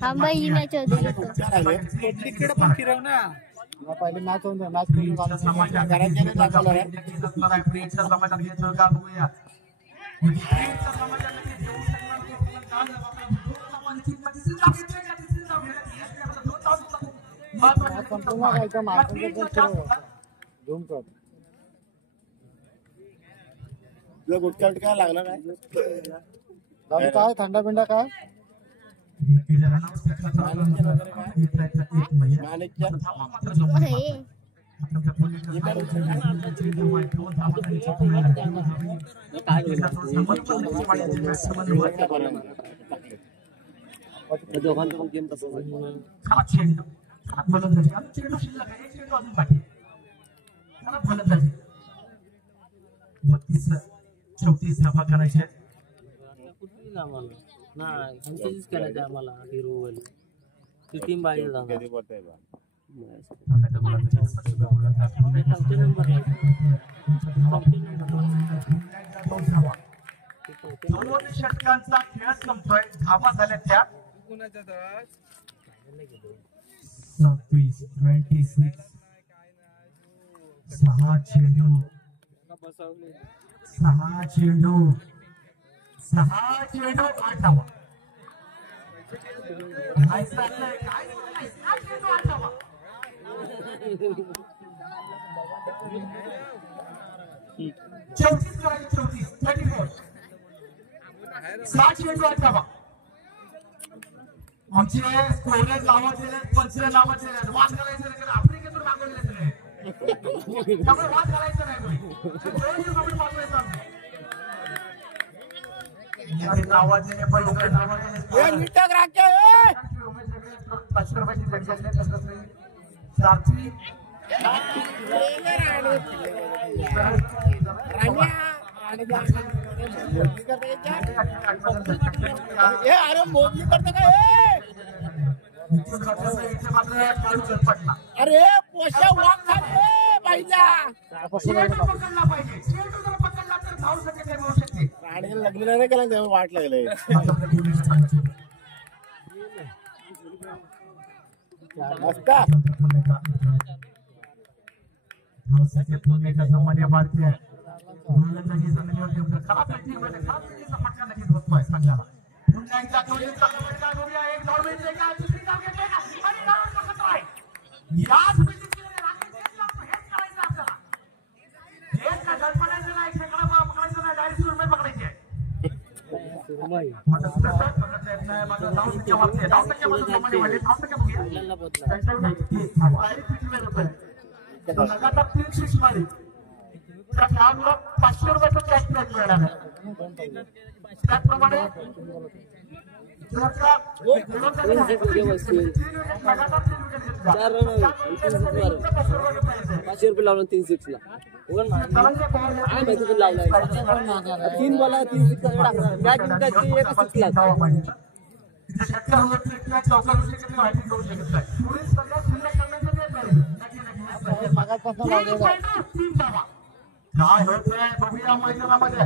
थांबा ही मॅच होती पण फिरव ना पहिले मॅच होऊन मॅच समाचार बघूया गुटकाट काय लागणार आहे काय थंडा पिंडा काय चौतीस धावा करायचे करायचं आम्हाला हिरो टीम बाहेर जाणार दोन षटकांचा खेळ संपतोय. धावा झाल्या त्या 26 सहा चेंडू 8 धावा. काय चाललंय काय 8 धावा. 34 6 चेंडू 8 धावा. आमचे स्कोरर लावायचे पंचर लावायचे वाद घालायचं नाही. आफ्रिकेतून मागवलेले नाही त्यामुळे वाद घालायचं नाही. आवाज अरे मोदी करता का इथे मात्र खेळू पडला. अरे पोशा वाक झाले पाहिजे चेंडू पकडला पाहिजे. चेंडू जर पकडला तर धावू शकते मिळू शकते. गाडीला लगलेलं नाही केला तेव्हा वाट लागले सामान्य भारतीय गोलंदाजी चांगली खराब बॅटिंगमध्ये खराब बॅटिंगचा फटका नक्कीच बसतोय संघाला. पुन्हा एकदा जोडीचा फटका बघूया. एक धाव मिळते का दुसरी धाव घेते का आणि धाव पकडतोय. याच पद्धतीने राखीव लागतो. हेच करायचं आपल्याला. हेच का धडपडायचं नाही. खेकडा पकडायचं नाही. डायरेक्ट सुरमई पकडायची आहे. माझा सुद्धा साथ पकडता येत नाही. माझा धाव संख्या वाढते. धाव संख्या माझं सामान्य वाढली. धाव संख्या बघूया. डायरेक्ट किती वेळ होतोय. लगातार 3 सिक्स मारली. त्या खेळाडूला 500 रुपयाचं कॅश प्राइज मिळणार आहे. त्याचप्रमाणे ₹500 लावलं 3 6 ला. लावलाय 3 बॉल 3 6 बॅट त्याची एक 6 ला. काय होतंय बघूया मैदानामध्ये.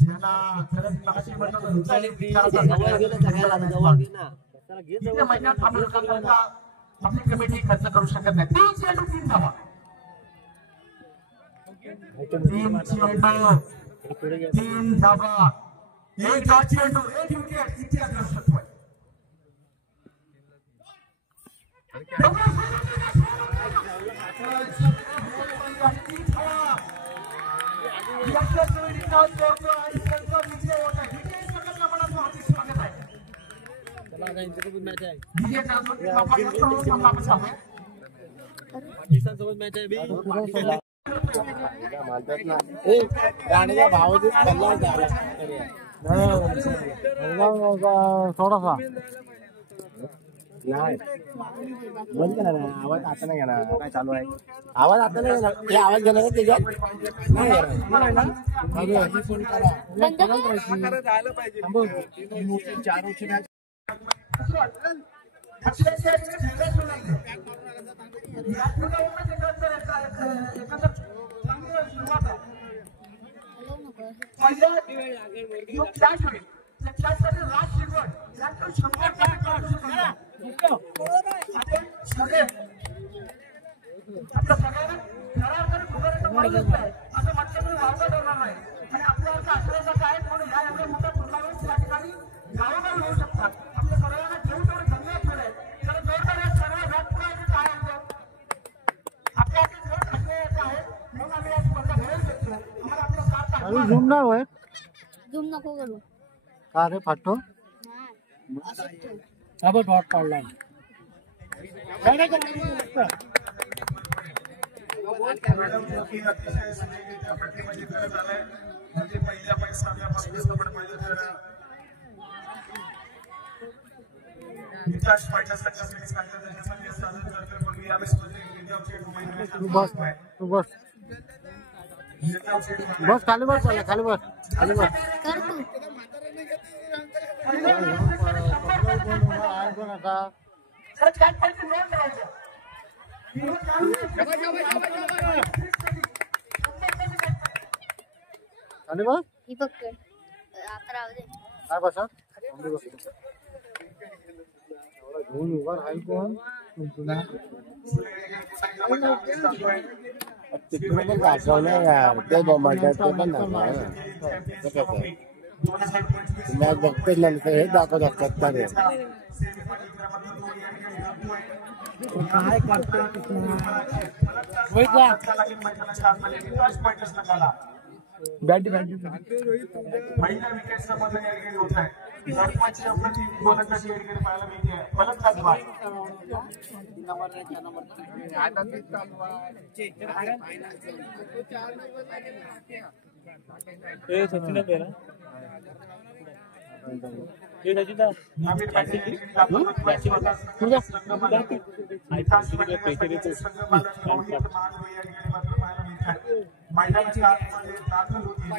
ज्याला खरंच नाशी मैदान आपली कमिटी खर्च करू शकत नाही. 3 चेंडू 3 धावा. 3 चेंडू 3 धावा. 1 चेंडू 1 विकेट. किती आकर्षक आहे. गाडीच्या भावाचीच थोडासा नाही बंद केला ना. आवाज आता नाही घेणार. काय चालू आहे. आवाज आता नाही घेणार. हे आवाज घेणार त्याच्यात नाही झूम नाही होय. झूम नको करू. का रे फाटतो. डॉट पाडला. तू बस बस खाली बस. खाली बस. खाली बस. कर तू. खाली बस. ही पकड. आता राहू दे. काय बसा. घेऊन उभा राहील कोण तुला. तिकडे पण दाखवलं यार. ते बॉम्बाच्या ते पण दाखवलं. मॅच बघतेच नंतर हे दाखवत असतात का ते. काय करतोय बॅट पहिल्या विकेटचा मजा या ठिकाणी होत आहे. महत्वाची आपली गोलंदाजी या ठिकाणी पाहायला मिळते. फलंदाज बाद. सचिन मैदानाच्या आतमध्ये दाखल होती.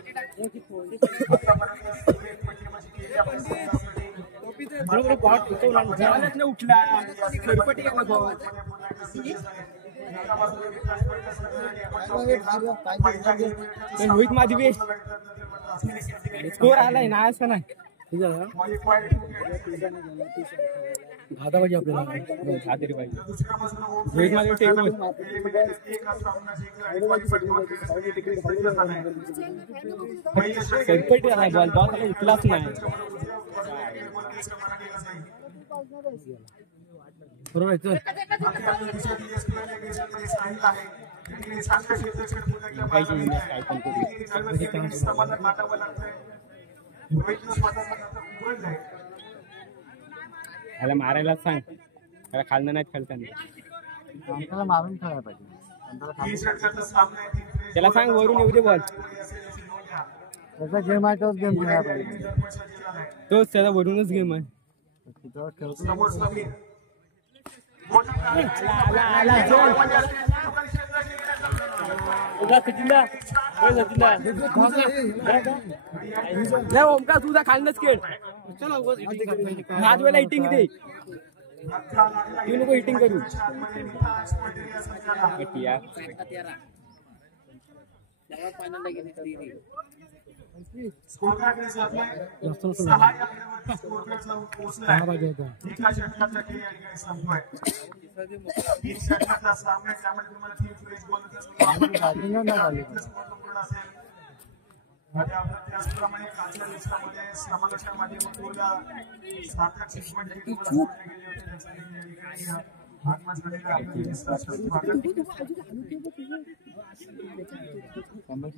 उठला रोहित माधवी स्कोर आलाय ना असं नाही दहा पाहिजे आपल्याला दहा तरी पाहिजे रोहित माधवी सरपटी आलाय बॉल बॉल उठलाच नाही बरोबर चल त्याला मारायला सांग त्याला खालनं नाही खेळताना त्याला मारून खेळायला पाहिजे त्याला सांग वरून येऊ दे बॉल त्याचा गेम आहे तोच गेम खेळायला पाहिजे तोच त्याचा वरूनच गेम आहे ओमकार तुझा खालनच खेळ हात वेळेला हिटिंग दे तू नको हिटिंग करू त्याचप्रमाणे कालच्या लिस्टमध्ये समालोचना माध्यमातून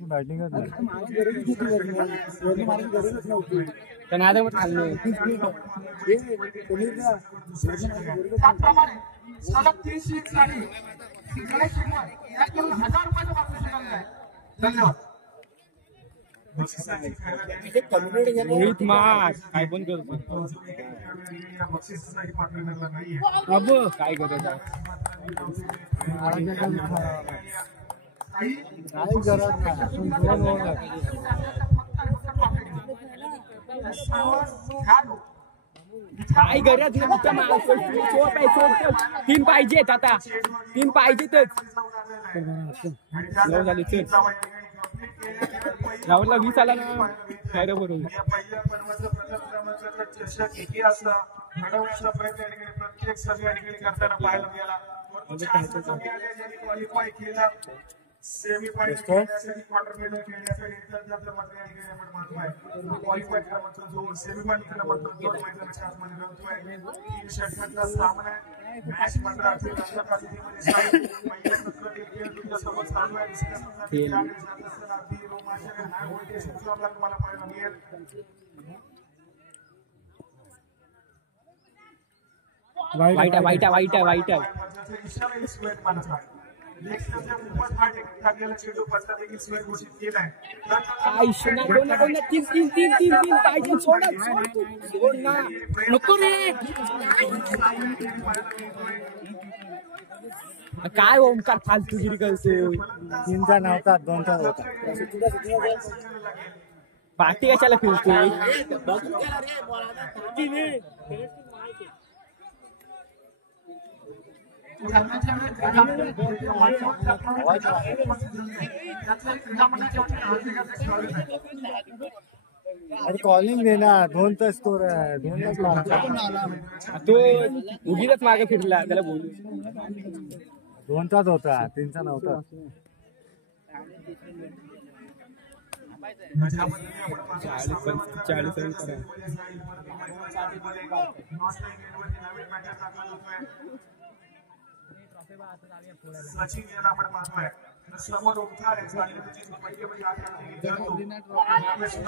बॅटिंग सलग 30 शीट झाली धन्यवाद रोहित मार काय पण करतो अब काय करायचं काय गरज तीन पाहिजेत आता तीन पाहिजेतच झाली राहुलला 20 आला ना काय रे बरोबर पहिल्या पर्वाचा प्रथम क्रमांकाचा चषक इतिहास घडवण्याचा प्रयत्न प्रत्येक सगळ्या ठिकाणी करताना पाहायला मिळाला ज्यांनी क्वालिफाय केला सेमी फायनल खेळण्यासाठी क्वार्टर फायनल खेळण्यासाठी त्याचं मात्र या ठिकाणी आपण पाहतोय क्वालिफाय क्रमांक जो सेमी फायनल क्रमांक 2 मैदानाच्या आतमध्ये रमतोय 3 षटकांचा सामना मॅच मात्र अखेर रंगकातीमध्ये साई पहिल्या सत्रात एक खेळ तुमच्यासोबत चालू आहे दुसऱ्या सत्रात अगदी रोमांचक हाय व्होल्टेज मुकाबला तुम्हाला पाहायला मिळेल वाईट काय ओमकार फालतूगिरी करतो 3चा नव्हता 2चा होता पार्टी कशाला फिरतोय अरे कॉलिंग दे ना 2चा स्कोर आहे 2च तो उगीच मागे फिरला त्याला बोलू 2चाच होता 3चा नव्हता 40 सचिन याला आपण पाहतोय समोर ओंकार आहे आणि त्याची पहिली म्हणजे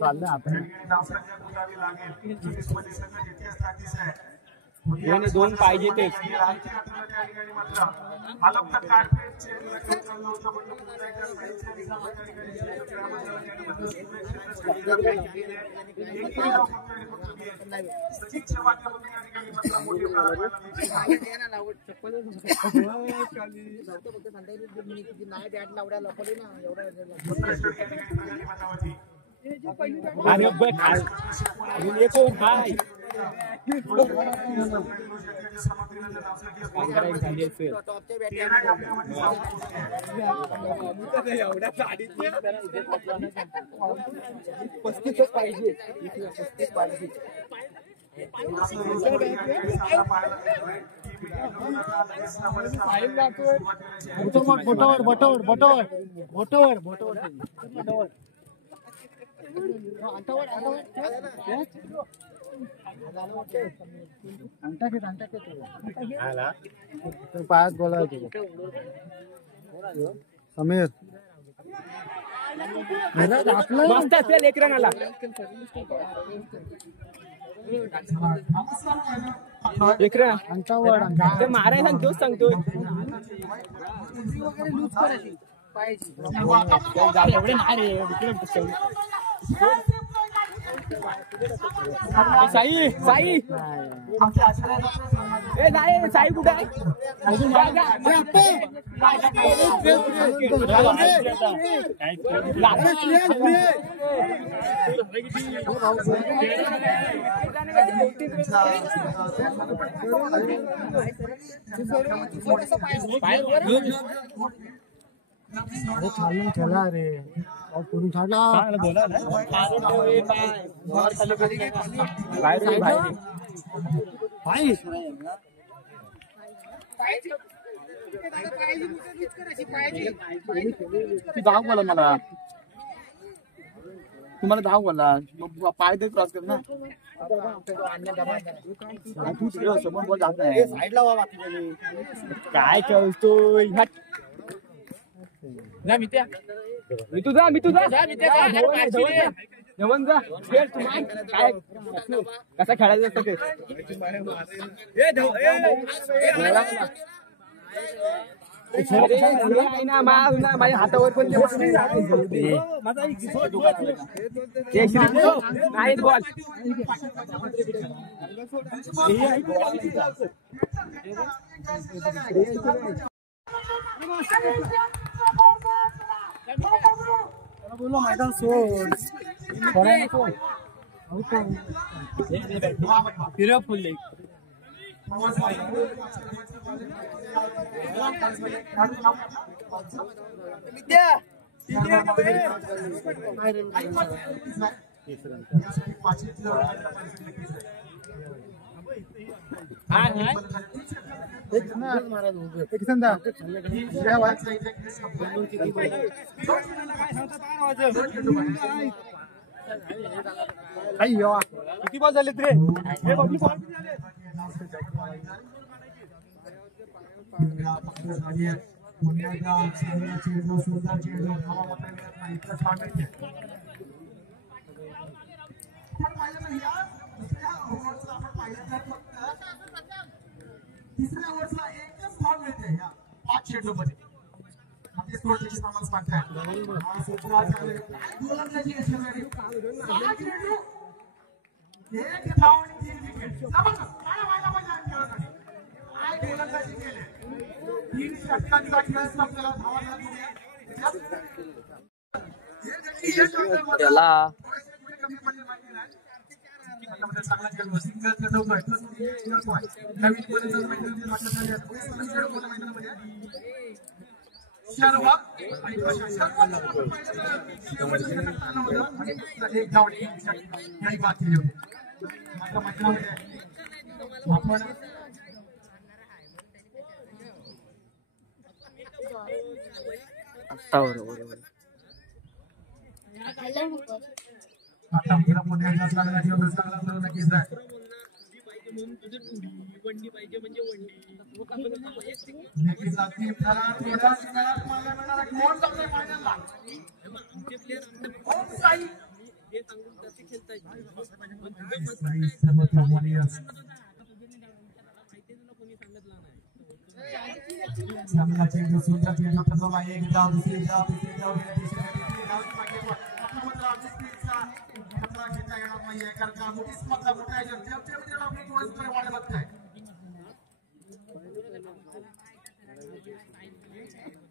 चाललं आता दोन पाहिजे तेच सचिनच्या वाट्यामध्ये या ठिकाणी मात्र मोठी प्रारंभाला मिळते. नाही बॅट लावड्या लपली ना एवढा दुसऱ्या षटकात या ठिकाणी प्रणाली मातावरती. अरे बघ काय अजून एक ओव्हर काय टॉपच्या बॅट एवढ्या गाडीत 35 पाहिजे 35 पाहिजे. बोटावर बोटावर बोटावर बोटावर बोटावर पायात बोला समीर आपलं एक रन आला एक रन ते मारायला सांगतोच सांगतोय एवढे नाही साई साई ए नाही साई कुठे आहे चला रे करून झाला धाव बोला मला तुम्हाला धाव बोला पाय ते क्रॉस कर ना समोर बॉल जात नाही साईडला व्हा बाकी काय करतोय मी तुझा जेवण जा खेळ तू काय कसा खेळायचं असतं ते ना माझ्या हातावर पण नाही बॉल बोलो मैदान सोड फिर फुल किती बॉल झालेत रे तिसऱ्या ओव्हरला एकच बॉल मिळते या 5 चेंडूमध्ये आपले स्कोरचे सामान सांगताय गोलंदाजी यशस्वी 6 चेंडू एक धाव आणि 3 विकेट जबरदस्त काय व्हायला पाहिजे खेळासाठी काय गोलंदाजी केले 3 षटकांचा खेळ संपला धावा त्याला चांगला खेळतो सिंगल खेळतोय नवीन शर्मा आणि एक धावणी याही बाद केली होती मात्र मैदानामध्ये आपण आता पुन्हा पुण्याचा चांगला ठेवला चांगला करून नक्कीच आहे नक्कीच लागते त्याला थोड्या वेळात मागे मिळणार कोण चांगले फायनलला ओम साई चांगला चेंडू सुंदर चेंडू ठरवला एक धाव दुसरी धाव तिसरी धाव तिसरी धाव आपला मात्र मात्र घेता येणार नाहीये कारण का मोठी स्पर्धा मोठ्या जेवढे आपली थोडंसं वाढ बघताय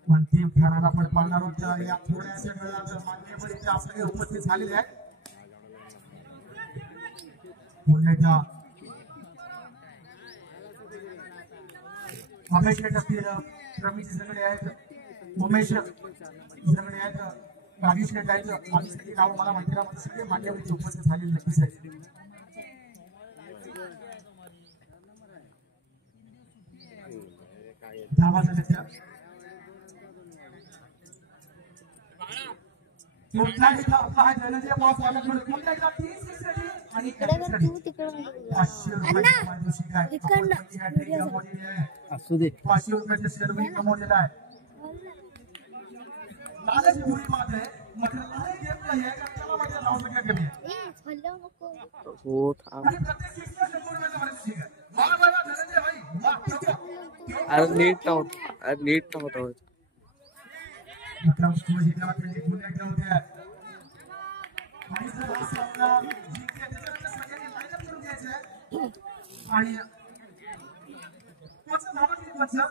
अंतिम ठराला आपण पाहणार आहोत या थोड्याशा वेळात मान्यवर इथे आपले उपस्थित झालेले आहेत पुण्याच्या अमेश असतील रमेश झगडे आहेत उमेश झगडे आहेत राजेश शेट आहेत आणि सगळी नाव मला माहिती नाही सगळे मान्यवर इथे उपस्थित झालेले नक्कीच आहेत धावा झाल्या असू दे 500 रुपयाचे शेअर कमवलेला आहे लालच बुरी बात है मतलब लालच घेत नाही आहे कारण त्याला माझ्या नाव सगळं कमी आहे हो थांब आणि प्रत्येक 600 रुपयाचा माणूस ठीक आहे वाह वाह धनंजय भाई वाह अरे नीट नव्हतं मतलब उसको जितना पहले पुण्य होते हैं आणि जर सामना जिंकले त्याच्यानंतर सगळ्यांनी लाईनअप करून द्यायचं आहे आणि कोणचं धावा किती वाजता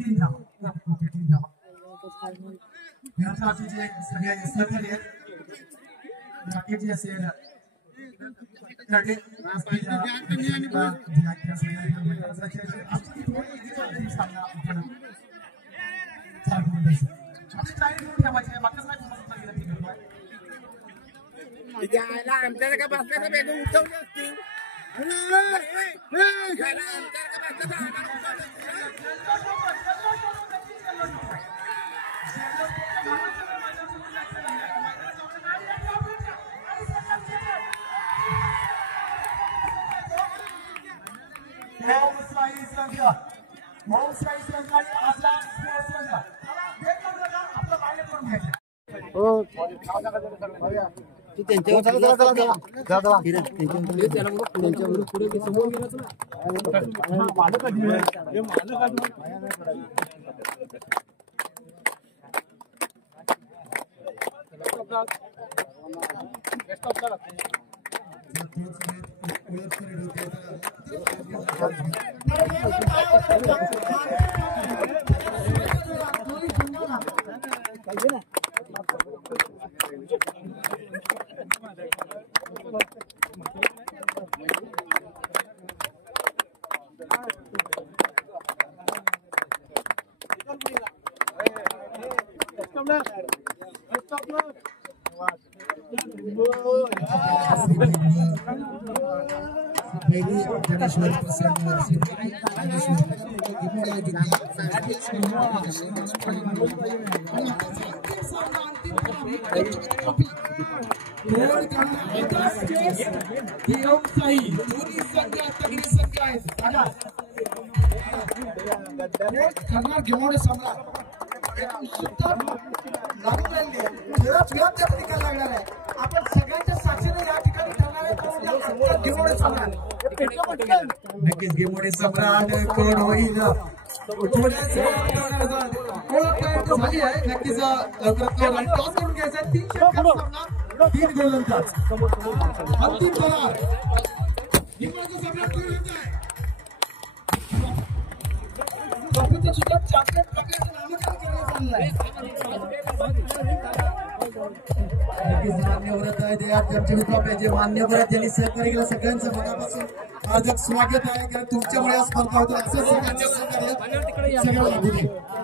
3 धावा ओके 3 धावा याचा जे सगळे सहकारी आहेत राकेश असेल तडे सामना आपण चालू आमच्याला काय बसल्याचं बेगून उठवली असती आपण सगळ्यांच्या साक्षीने या ठिकाणी नक्कीच गेमोडे सम्राट कोण होईल झाली आहे नक्कीच लवकरात टॉस करून घ्यायचा 3 गोलंदाज अंतिम करार चॉकलेट पकडायचं नामकरण मान्यवर आहेत मान्यवर आहेत त्यांनी सहकार्य केलं सगळ्यांचं मनापासून हार्दिक स्वागत आहे कारण तुमच्यामुळे आज स्पर्धा होतो असं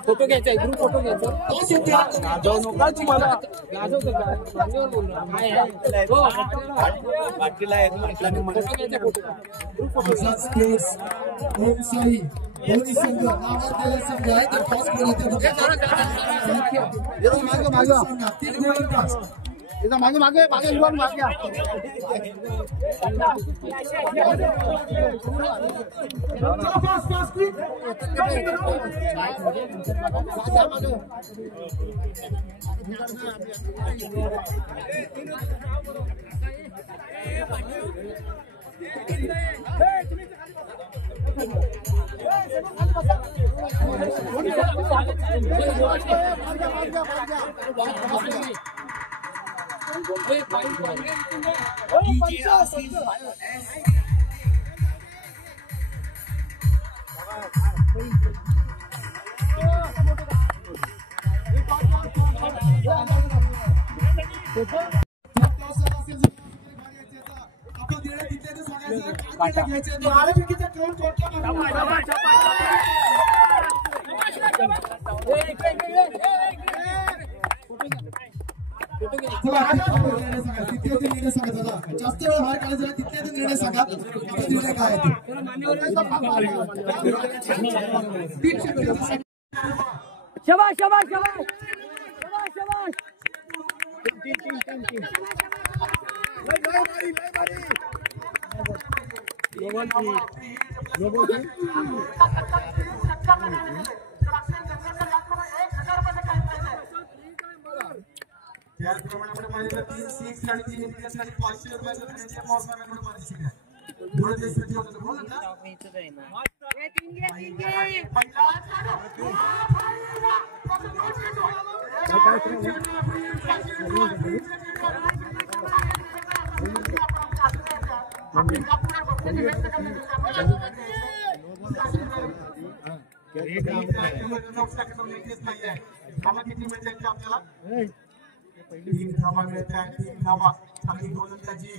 फोटो घ्यायचा आहे ग्रुप फोटो घ्यायचा तुम्हाला संघ आहे तर टॉस मागे मागे मागे जास्त वेळ बाहेर काढायचा तिथले निर्णय सांगा. निर्णय काय आहे शाबाश शाबाश शाबाश शाबाश शाबाश त्याचप्रमाणे आपण पाहिलं 3 6 आणि 3 इंडियासाठी 500 रुपयाचं त्यांच्या पावसाळ्याकडून पार्टिसिपेट आहे. दोन दिवसाची होतं बोल ना आपल्याला 3 धावा मिळतात. 3 धावा चांगली गोलंदाजी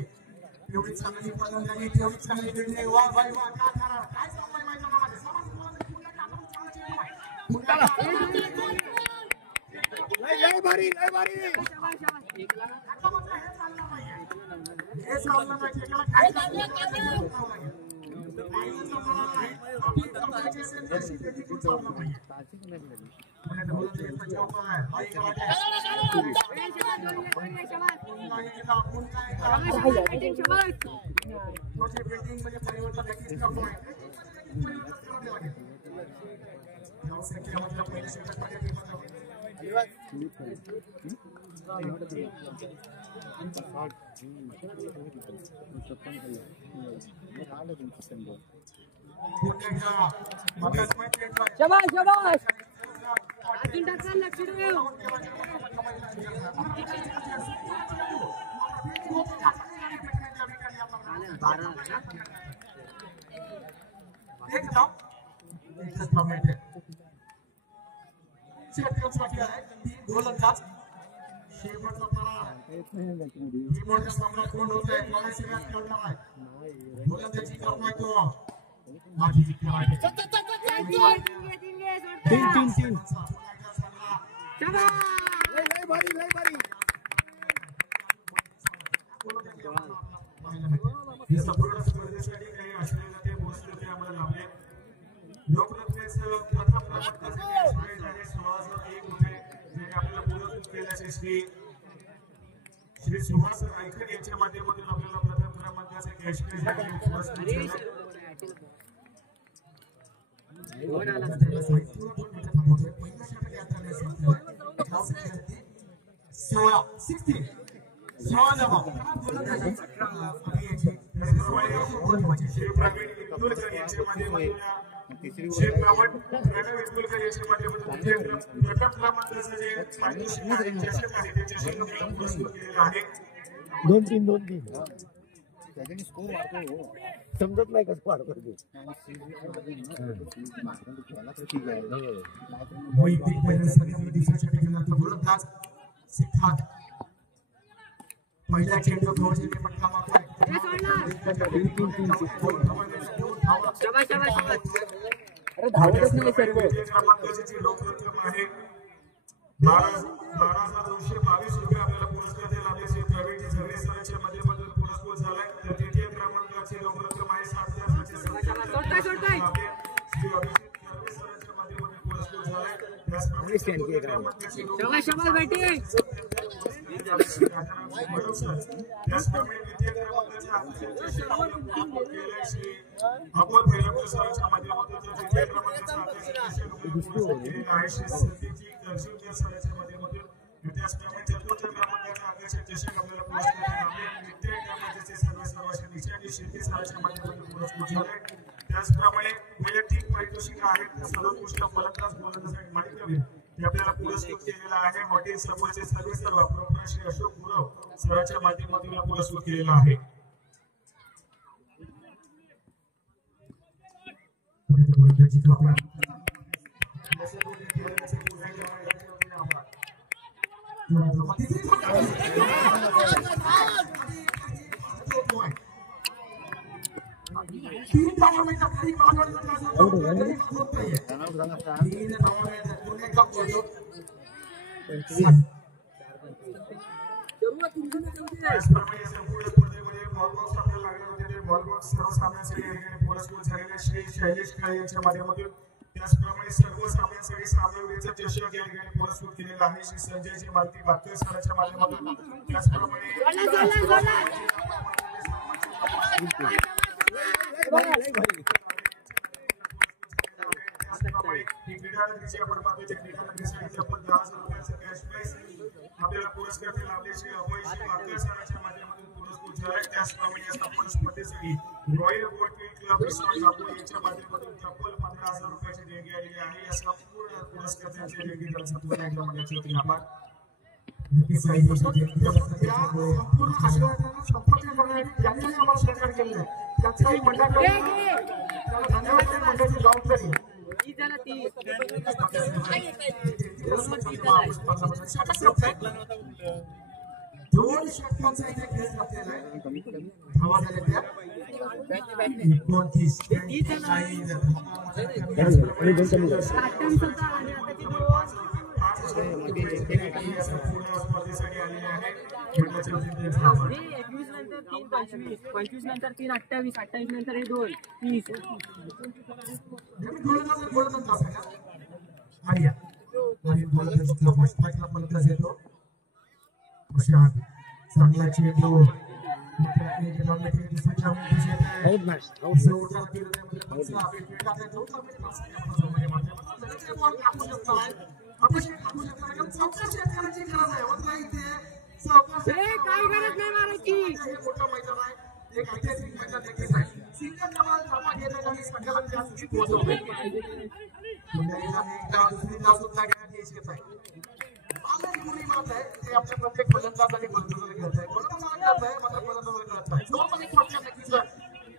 एवढी चांगली फलंदाजी तेवढी चांगली निर्णय. वा बाई वा काय करा काय चाललंय माझ्या मनामध्ये लय भारी लय भारी हे चाललं पाहिजे एकाला काय शाबाश शाबाश अजून टाका लक्ष ठेव. गोलंदाज शेवटचा मोठ्या सम्राट कोण होत आहे कोणाशिवाय खेळणार आहे गोलंदाजी करतोय तो माझी संपूर्ण स्पर्धेसाठी काही असलेले ते पुरस्कार आम्हाला लाभले. लोकरत्नेचं प्रथम क्रमांकाचे प्राइज आहे 16,001 रुपये जे आपल्याला पुरस्कृत केल्याचे श्री सुहास आयकर यांच्या माध्यमातून आपल्याला प्रथम क्रमांकाचे कॅश प्राइज पुरस्कृत केले. 2-3 त्याच्याने स्कोर वाढतो समजत नाही कसं वाढतो पहिल्या चेंडू फटका मारतोय धावतच नाही सर्व. क्रमांकाची लोकरत्न आहे 12,222 रुपये आपल्याला पुरस्कार दिला आहे. प्रायव्हेट सर्व्हिसच्या माध्यमातून पुरस्कृत झालाय. तर तृतीय क्रमांकाची लोकरत्न आहे 7,777 त्याचप्रमाणे वैयक्तिक पारितोषिक आहेत. सर्वोत्कृष्ट फलंदाज गोलंदाजासाठी माहिती ते आपल्याला पुरस्कृत केलेला आहे. हॉटेल समोरचे सर्व प्रोफेसर श्री अशोक गुरव सरांच्या माध्यमातून पुरस्कृत केलेला आहे. श्री शैलेश काळे यांच्या माध्यमातून त्याचप्रमाणे सर्व सामन्यांसाठी सामनावीराचा चषक या ठिकाणी पुरस्कृत केलेला आहे. श्री संजयजी मालती बाकर सरांच्या माध्यमातून त्याचप्रमाणे आपल्याला पुरस्कार लाभले श्री अभयजी बाकर सरांच्या माध्यमातून पुरस्कृत झाला. त्याचप्रमाणे स्पर्धेसाठी रॉयल बोटविल क्लब रिसॉर्ट नागपूर यांच्या माध्यमातून तब्बल 15,000 रुपयाची देणगी आलेली आहे. या संपूर्ण पुरस्कार त्यांच्या देणगीदार संपूर्ण एकदा मंडळाचे वतीने आभार. संपूर्ण आशीर्वादांना संपत्ती करण्यासाठी ज्यांनी आम्हाला सहकार्य केलेलं आहे त्याच्याही मंडळाकडे धन्यवाद. मंडळाची जबाबदारी दोन षटकांचा इथे खेळ घातलेला आहे. धावा झाल्या त्या 29 स्पर्धेसाठी आलेले आहे. 25 नंतर 3 28 28 नंतर हे 2 30 चांगला चेंडू काय गरज नाही मारायची. मोठा मैदान आहे. एक ऐतिहासिक मैदान देखील आहे. सिंगल कमाल धावा घेण्याचा मी सगळ्याला त्यासाठी पोहोचवतो. दुसरी नाव सुद्धा घेण्यात इच्छित आहे. आलंच गुणी बात आहे ते आपल्या प्रत्येक फलंदाज आणि गोलंदाजाला घेत आहे. गोलंदाजाला घेत आहे मात्र फलंदाजाला घेत आहे. जो पण एक फटका नक्कीच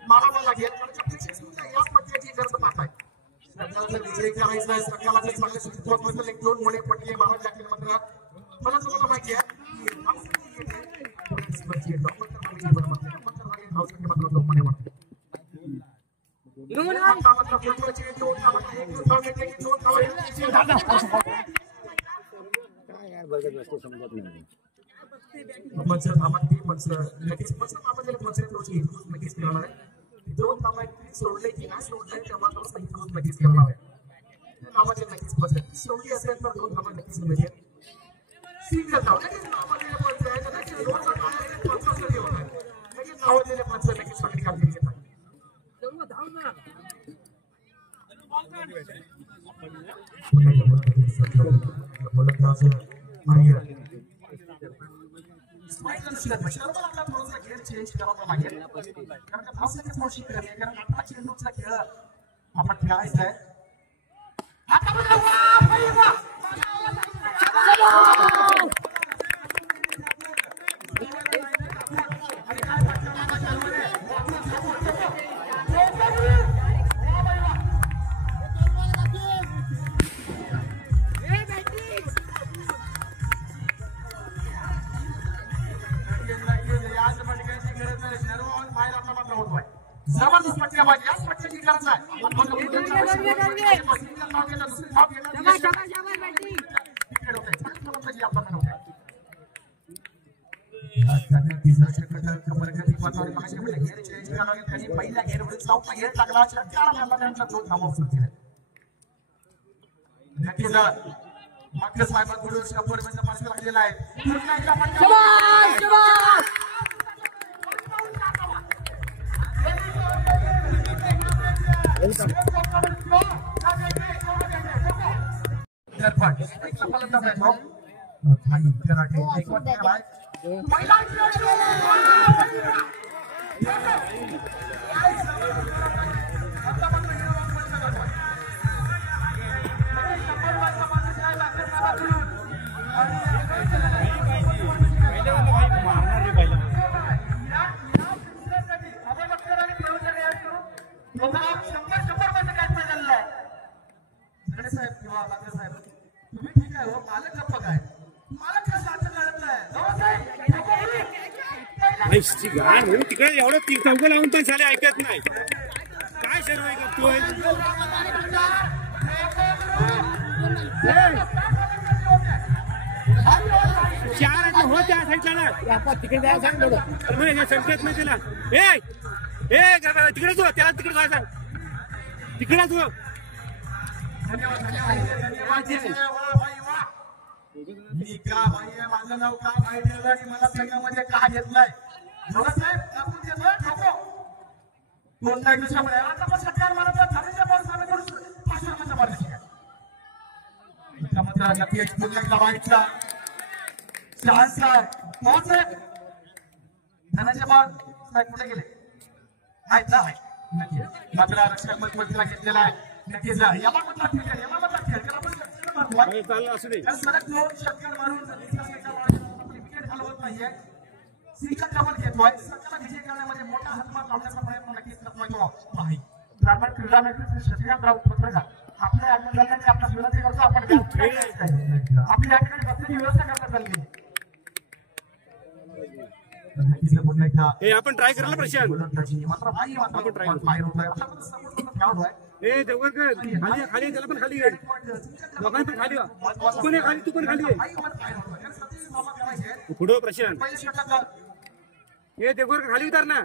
मारावा लागेल कारण प्रत्येक सुद्धा याच पट्ट्याची गरज पाहत आहे. सगळ्याला विजयी करायचं आहे. सगळ्याला जर चांगले सुचित्वात एक 2 मुळे पट्टी मारावी लागतील मात्र फलंदाजाला माहिती आहे दोन सोडले की नाही सोडले तेव्हा नक्कीच ठेवणार आहे. नावाचे नक्कीच सोडली असेल तर 2 धावा नक्कीच मिळेल. सिंगल धाव लगेच नावालेले पंच आहे तर नक्कीच 2 धावा होत आहे. लगेच नावालेले पंच नक्कीच पकडी काढली घेतात. आपला थोडासा गेअर चेंज करावा लागेल कारण का धावसंख्या थोडीशी कमी आहे कारण आता चेंडूचा खेळ आपण खेळायचा आहे. जबरदस्त पट्ट्या पाहिजे याच पट्ट्याची गरज आहे. पहिल्या घेरवरून चौथा घेर लागला 4 मारला त्यांचा 2 धावा सुरू नक्कीच मागच्या साहेबांकडून शंभर मध्ये मार्क लागलेला आहे. आईची घाण म्हणून तिकडे एवढं चौक लावून पण झाले ऐकत नाही काय सर्व करतोय चार हो त्या साईडला ना तिकडे जायला सांग बघा संकेत नाही त्याला तिकडेच हो त्याला तिकडे जायला सांग तिकडेच हो मी का भाई आहे माझं नाव का भाई ठेवलं आणि मला संघामध्ये का घेतलाय साहेब आपण देतोय ठोको कोणत्या दिवसामुळे आता पण सरकार मला ठरवच्या बॉल सामने करून 500 रुपयाचा बॉल घेतला इतका मात्र नक्की एक पुन्हा एकदा वाईटचा चान्स आहे पोहोच धनाच्या बॉल साहेब कुठे गेले आहेत ना नक्की मात्र रक्षक मधला घेतलेला आहे नक्कीच यामामधला खेळ यामामधला खेळ त्याला आपण चाललं असू दे सलग 2 षटकार मारून विकेट हलवत नाहीये सिंगल डबल घेतोय संघाला विजय करण्यामध्ये मोठा हातभार लावण्याचा प्रयत्न नक्कीच करतोय तो आहे ब्राह्मण क्रीडा मैत्री शशिकांत राऊत पत्रकार आपल्या आगमनाची आपला विनंती करतो आपण आपली याकडे बसण्याची व्यवस्था करण्यात आली आपण ट्राय करायला प्रशांत मात्र भाई मात्र ट्राय बाहेर होतोय आता ए देवगडकर खाली खाली त्याला पण खाली घे लोकांनी पण खाली तू पण खाली तू पण खाली पुढं प्रशांत ए देवगडकर खाली उतार ना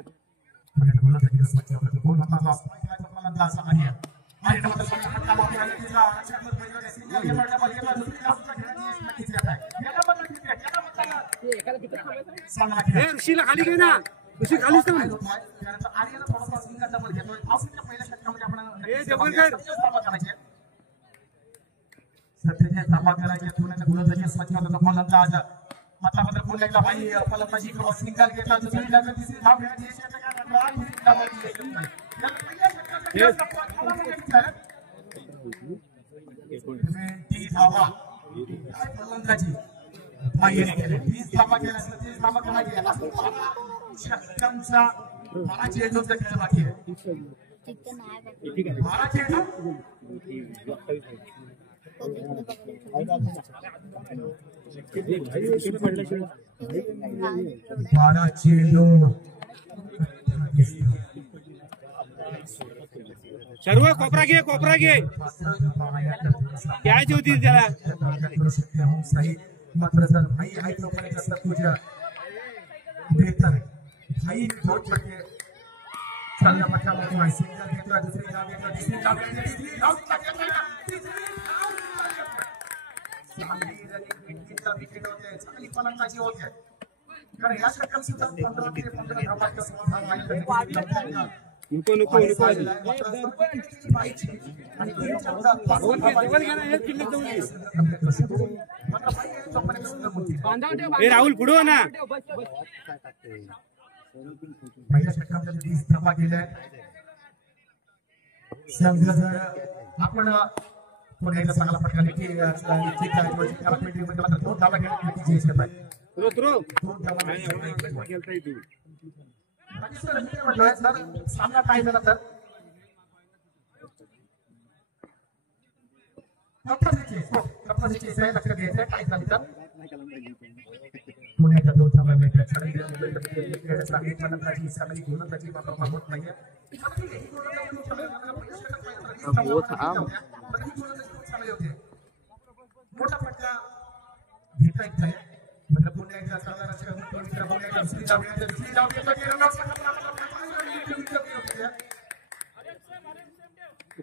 ऋषीला खाली घे ना ऋषी खालीच ना सत्तेचे ताबा करायचे तुमच्या गुणजाची स्वच्छता फलंदाज आज मात्र पुन्हा एकदा भाई फलंदाजी क्रॉस निकाल घेतला दुसरी जागा तिसरी धाव घेण्याची फलंदाजी भाईने केले 30 धावा केल्या 30 धावा केल्या षटकांचा 12 चेंडूचा खेळ बाकी आहे ठीक आहे 12 चेंडू 12 चेंडू सर्व कोपरा घे काय होती त्याला मात्र सर भाई आहे तोपर्यंत सब कुछ बेहतर भाई बहुत बढ़िया चालना पट्टा मध्ये सिंगल घेतला दुसरी धाव घेतला तिसरी धाव घेतला तिसरी धाव घेतला विकेट होते चांगली फलंदाजी होते कारण या षटकात सुद्धा 15 ते 15 धावांचा समाधान नको राहुल पुढे ना पहिल्या षटकामध्ये 30 धावा केल्या संघ जर आपण पुन्हा एकदा चांगला फटका ठीक आहे 2 धावा घेण्याची इच्छा आहे सामना काय झाला तर लक्ष घ्यायचं काय झालं तर पुण्याच्या 2 धावा मिळतात सगळी गुणताची वापर होत नाहीये मोठा फटका घेता येत नाही पुन्हा एकदा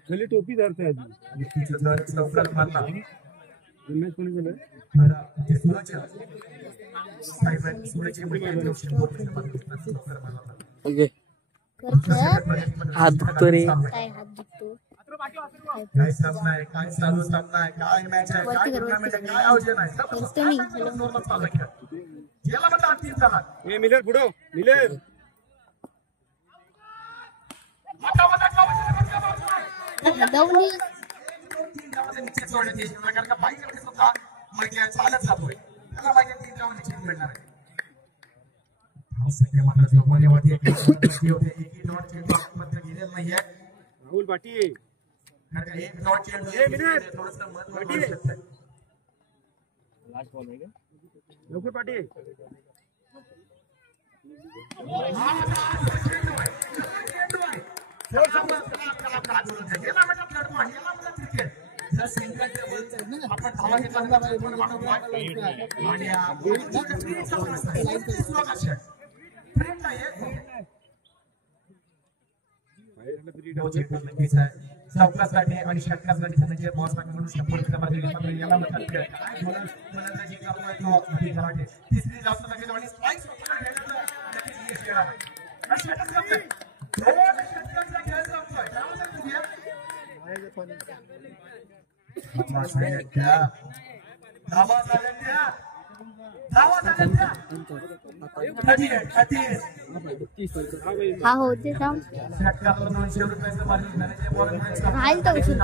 खाली टोपी धरते हात दुखतो रे काय हात दुखतो काय सामना आहे काय चालू सामना आहे काय मॅच आहे काय टुर्नामेंट आहे काय आयोजन आहे याला म्हणतात 3 झाला ए मिलर पुढो मिलर दवनी 3 धावांचे निश्चित सोडण्यात येईल कारण का बाईकडे सुद्धा मागे चालत जातोय त्याला मागे 3 धावा निश्चित मिळणार आहे सगळे मात्र जोमानेवादी होते एक डॉट चेंडू आतमध्ये गेलेला नाहीये राहुल पाटील एक डॉट चेंडू थोडंसं महत्त्वाचं होऊ शकतं लास्ट बॉल आहे का लवकर पाटील आपण धावा घेतला चौकासाठी आणि षटकासाठी म्हणजे बॉस म्हणून सपोर्ट याला म्हणतात तिसरी जास्त लागेल आणि स्ट्राईक्स हा होते का राहील तर उशीर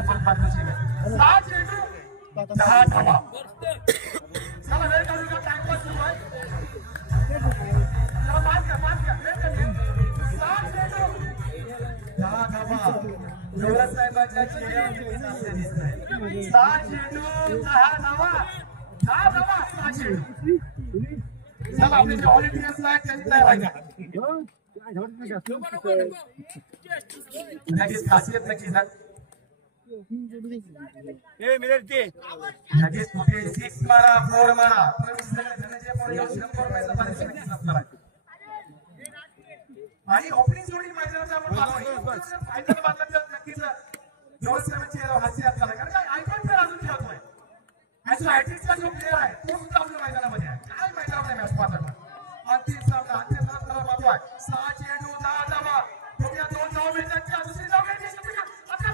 साहेबांच्या खासियत नक्की सर लगेच कुठे 6 मारा 4 मारा आणि ओपनिंग जोडी मैदानाचा आपण फायनल बांधला नक्कीच व्यवस्थेचे हास्य असणार कारण काय आयकॉन तर अजून खेळतोय ऍक्च्युअली हॅट्रिकचा जो प्लेअर आहे तो सुद्धा आपल्या मैदानामध्ये आहे काय मैदानामध्ये मॅच पाहतात अंतिम सामना महत्व आहे 6 चेंडू 10 धावा पुढे 2 धावा मिळतात दुसरी धाव मिळते अकरा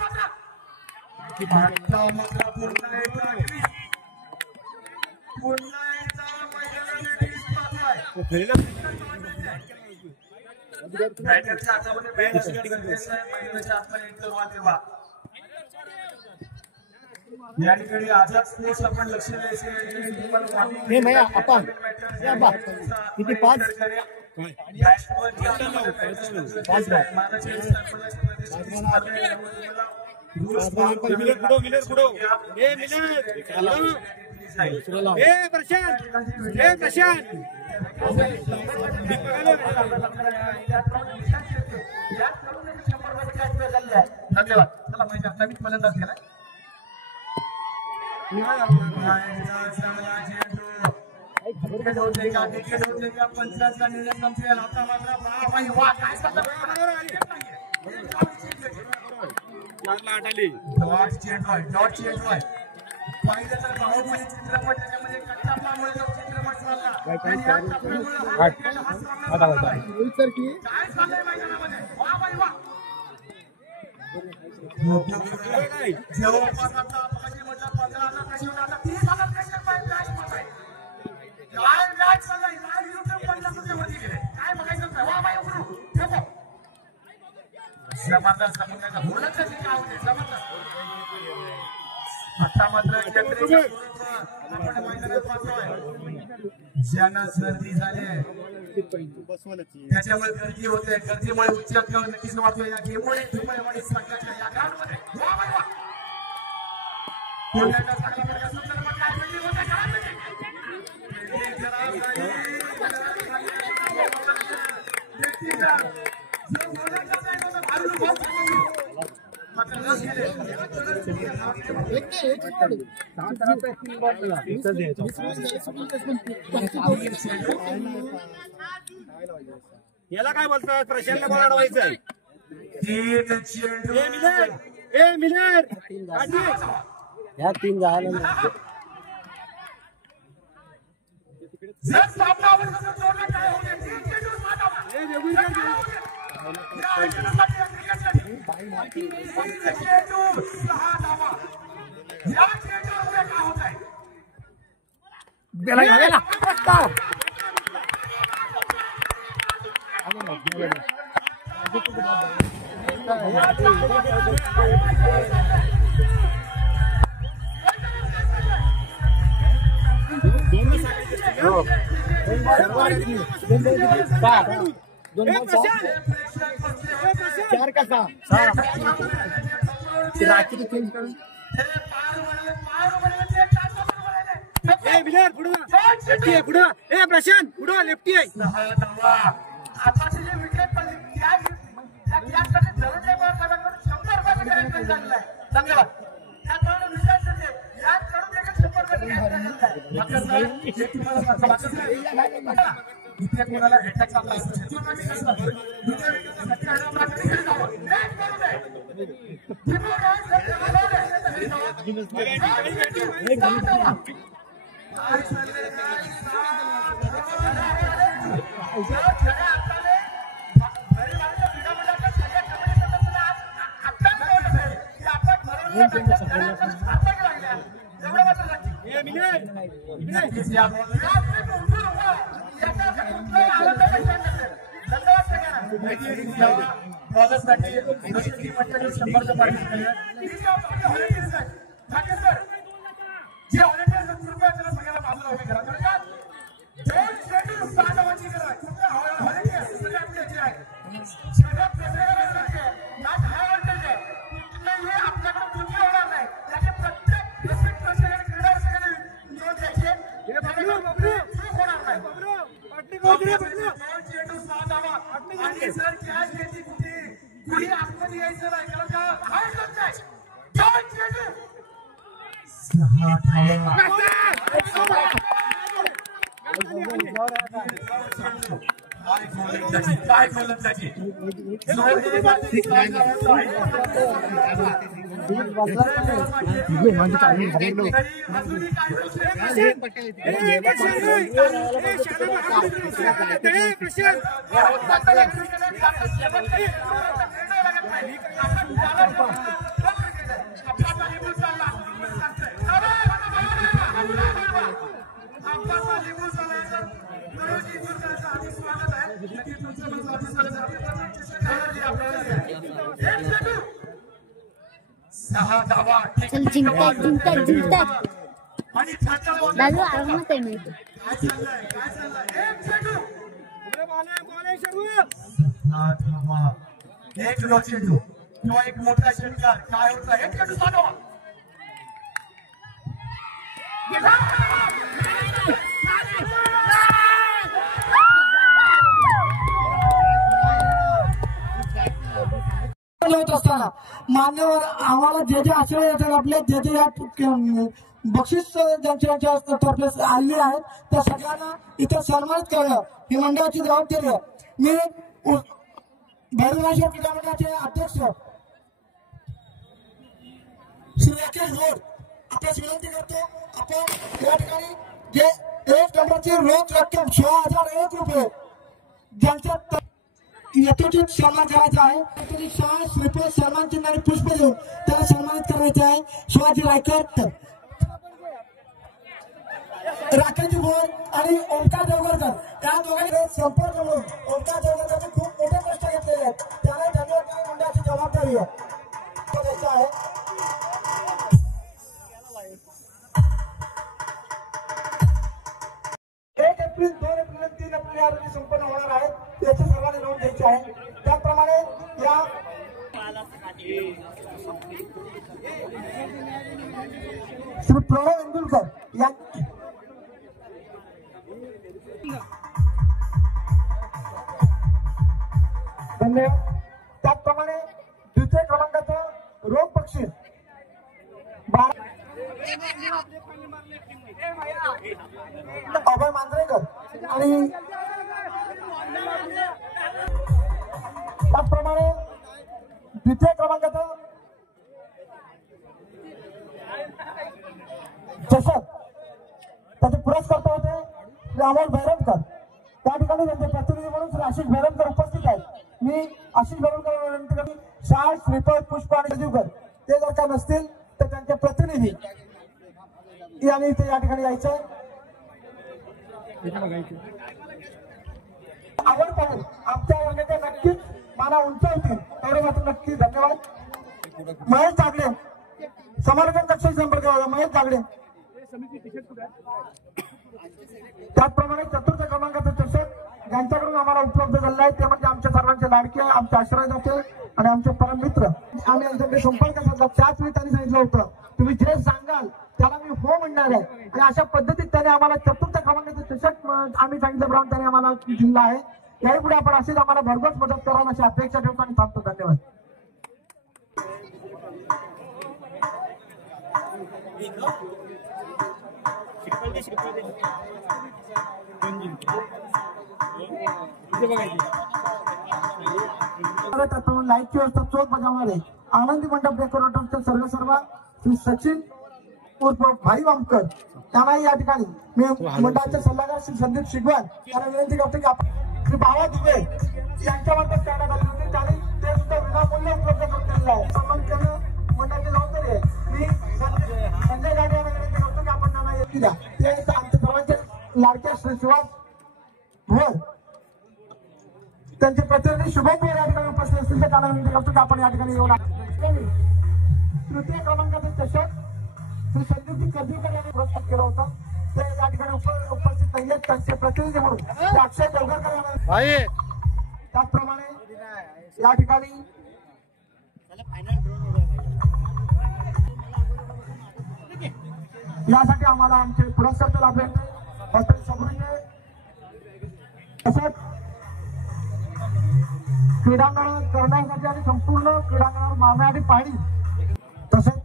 मात्र पुन्हा एकदा मैदानामध्ये दिसत आहे बॅटरच्या हातामध्ये बॅट असणे गरजेचं आहे मैदानाच्या आतमध्ये एक वादेवा या ठिकाणी आझाद स्पोर्ट्स आपण लक्ष द्यायचे किती 5 धन्यवाद चला माहिती नवीन फलंदाज केला पंचायतचा निर्णय संपेल आता मात्र पाहिलं तर बाहुबली चित्रपट त्याच्यामध्ये कट्टापामुळे जो चित्रपट चालला काय चाललंय मैदानामध्ये वा बाई वा जवळपास आता पाहिजे म्हटलं 15,000 प्रेशर आता 30,000 प्रेशर पाहिजे काय मॅच चाललाय काय विरुद्ध 50,000 वरती गेले काय बघायचं वा बाई उघडू ठेवतो जबरदस्त समुद्राचा बोलत नाही काय होते जबरदस्त आता मात्र आपण मैदानात पाहतोय ज्यांना सर्दी झाली त्याच्यामुळे गर्दी होते गर्दीमुळे उच्च नक्कीच वाटतोय या गेममुळे दुबईवाडी संघाच्या या ग्राउंडमध्ये पुण्याचा चांगला प्रकार संदर्भात काय बिल्डिंग होते याला काय बोलतात प्रशांतला कोण अडवायचं आहे मिलर ह्या 3 झालं चार का 6 राखी चेंज करून प्रशांत पुढं लेफ्टी आहे आताची जी विकेट पडली त्या गॅससाठी जवळच्या बॉलकडून 100 रुपयाचं गॅरंटी झालेलं आहे. धन्यवाद. त्याचप्रमाणे विजय शिंदे याचकडून देखील 100 रुपयाचं गॅरंटी झालेलं आहे. इथे कोणाला अटॅक चालला असतो चल जिंकताय दादू आरामात आहे मी एक चेंडू किंवा एक मोठा षटकार काय होता एक चेंडू चालवा होत असताना मान्यवर आम्हाला जे जे आश्रय येतात आपले जे जे या बक्षीस ज्यांच्या तर्फे आलेली आहेत त्या सगळ्यांना इथे सन्मानित करणं ही मंडळाची जबाबदारी आहे. मी भैरवनाथ क्रीडा मंडळाचे अध्यक्ष श्री राकेश गोड आपल्यास विनंती करतो आपण या ठिकाणी जे 1 नंबरची रोख रक्कम 16,001 रुपये ज्यांच्या यथोचित सन्मान करायचा आहे. शाळा श्रीफळ सन्मान चिन्ह आणि पुष्प देऊन त्याला सन्मानित करायचे आहे. शिवाजी रायकर राकेश गोड आणि ओंकार देवगरकर या दोघांनी संपर्क म्हणून ओंकार देवगरकरने खूप मोठे कष्ट घेतलेले आहेत. त्याला धन्यवाद मंडळाची जबाबदारी आहे. 1 एप्रिल 2 एप्रिल 3 एप्रिल या रोजी संपन्न होणार आहे. याची सर्वांनी नोंद घ्यायची आहे. त्याप्रमाणे या श्री प्रणव इंदुलकर या धन्यवाद. त्याचप्रमाणे द्वितीय क्रमांकाचं रोख बक्षीस अभय मांजरेकर आणि त्याचप्रमाणे द्वितीय क्रमांकाचं चषक त्याचे पुरस्कर्ता होते श्री अमोल भैरमकर. त्या ठिकाणी त्यांचे प्रतिनिधी म्हणून श्री आशिष भैरमकर उपस्थित आहेत. मी आशिष भैरमकर विनंती करतो शाळ श्रीफळ पुष्प आणि सजीवकर ते जर का नसतील तर त्यांचे प्रतिनिधी यांनी इथे या ठिकाणी यायचं. आवड पाहून आमच्या वर्गाच्या नक्कीच मला उंचावतील एवढे मात्र नक्की. धन्यवाद. महेश जागडे समालोचन कक्षाशी संपर्क होता. महेश जागडे त्याचप्रमाणे चतुर्थ क्रमांकाचं चषक ज्यांच्याकडून आम्हाला उपलब्ध झालेलं आहे ते म्हणजे आमच्या सर्वांचे लाडके आमचे आश्रयदाते आणि आमचे परम मित्र. आम्ही यांच्याकडे संपर्क साधला त्याच वेळी त्यांनी सांगितलं होतं तुम्ही जे सांगाल त्याला मी हो म्हणणार आहे आणि अशा पद्धतीत त्याने आम्हाला चतुर्थ क्रमांकाचं चषक आम्ही सांगितल्याप्रमाणे त्याने आम्हाला दिला आहे. याही पुढे आपण अशीच आम्हाला भरघोस मदत कराल अशी अपेक्षा ठेवतो आणि थांबतो. धन्यवाद. लाईटची व्यवस्था चोख बजावणारे आनंदी मंडप डेकोरेटरचे सर्व श्री सचिन उर्फ भाई वामकर त्यांनाही या ठिकाणी मी मंडळाचे सल्लागार श्री संदीप शिगवान यांना विनंती करतो की आपण श्री बाबा दुबे यांच्यामार्फत करण्यात आली होती. त्याने ते सुद्धा विनामूल्य उपलब्ध करून दिलेलं आहे. सन्मान करणं मंडळाची जबाबदारी आहे. मी संजय गाडे यांना विनंती करतो की आपण त्यांना येते द्या. ते आमच्या सर्वांचे लाडक्या श्री शिवास भोर त्यांचे प्रतिनिधी शुभम भोर या ठिकाणी उपस्थित असतील. त्यांना विनंती करतो की आपण या ठिकाणी येऊन तृतीय क्रमांकाचे चषक श्री संदीपजी कर्दीकर यांनी पुरस्कार केला होता. ते या ठिकाणी उपस्थित नाही आहेत. त्यांचे प्रतिनिधी म्हणून अक्षय देवगरकर यांना त्याचप्रमाणे या ठिकाणी यासाठी आम्हाला आमचे पुरस्कार लाभले हॉटेल सबरीचे तसंच क्रीडांगण करण्यासाठी आणि संपूर्ण क्रीडांगणावर मामे आणि पाणी तसंच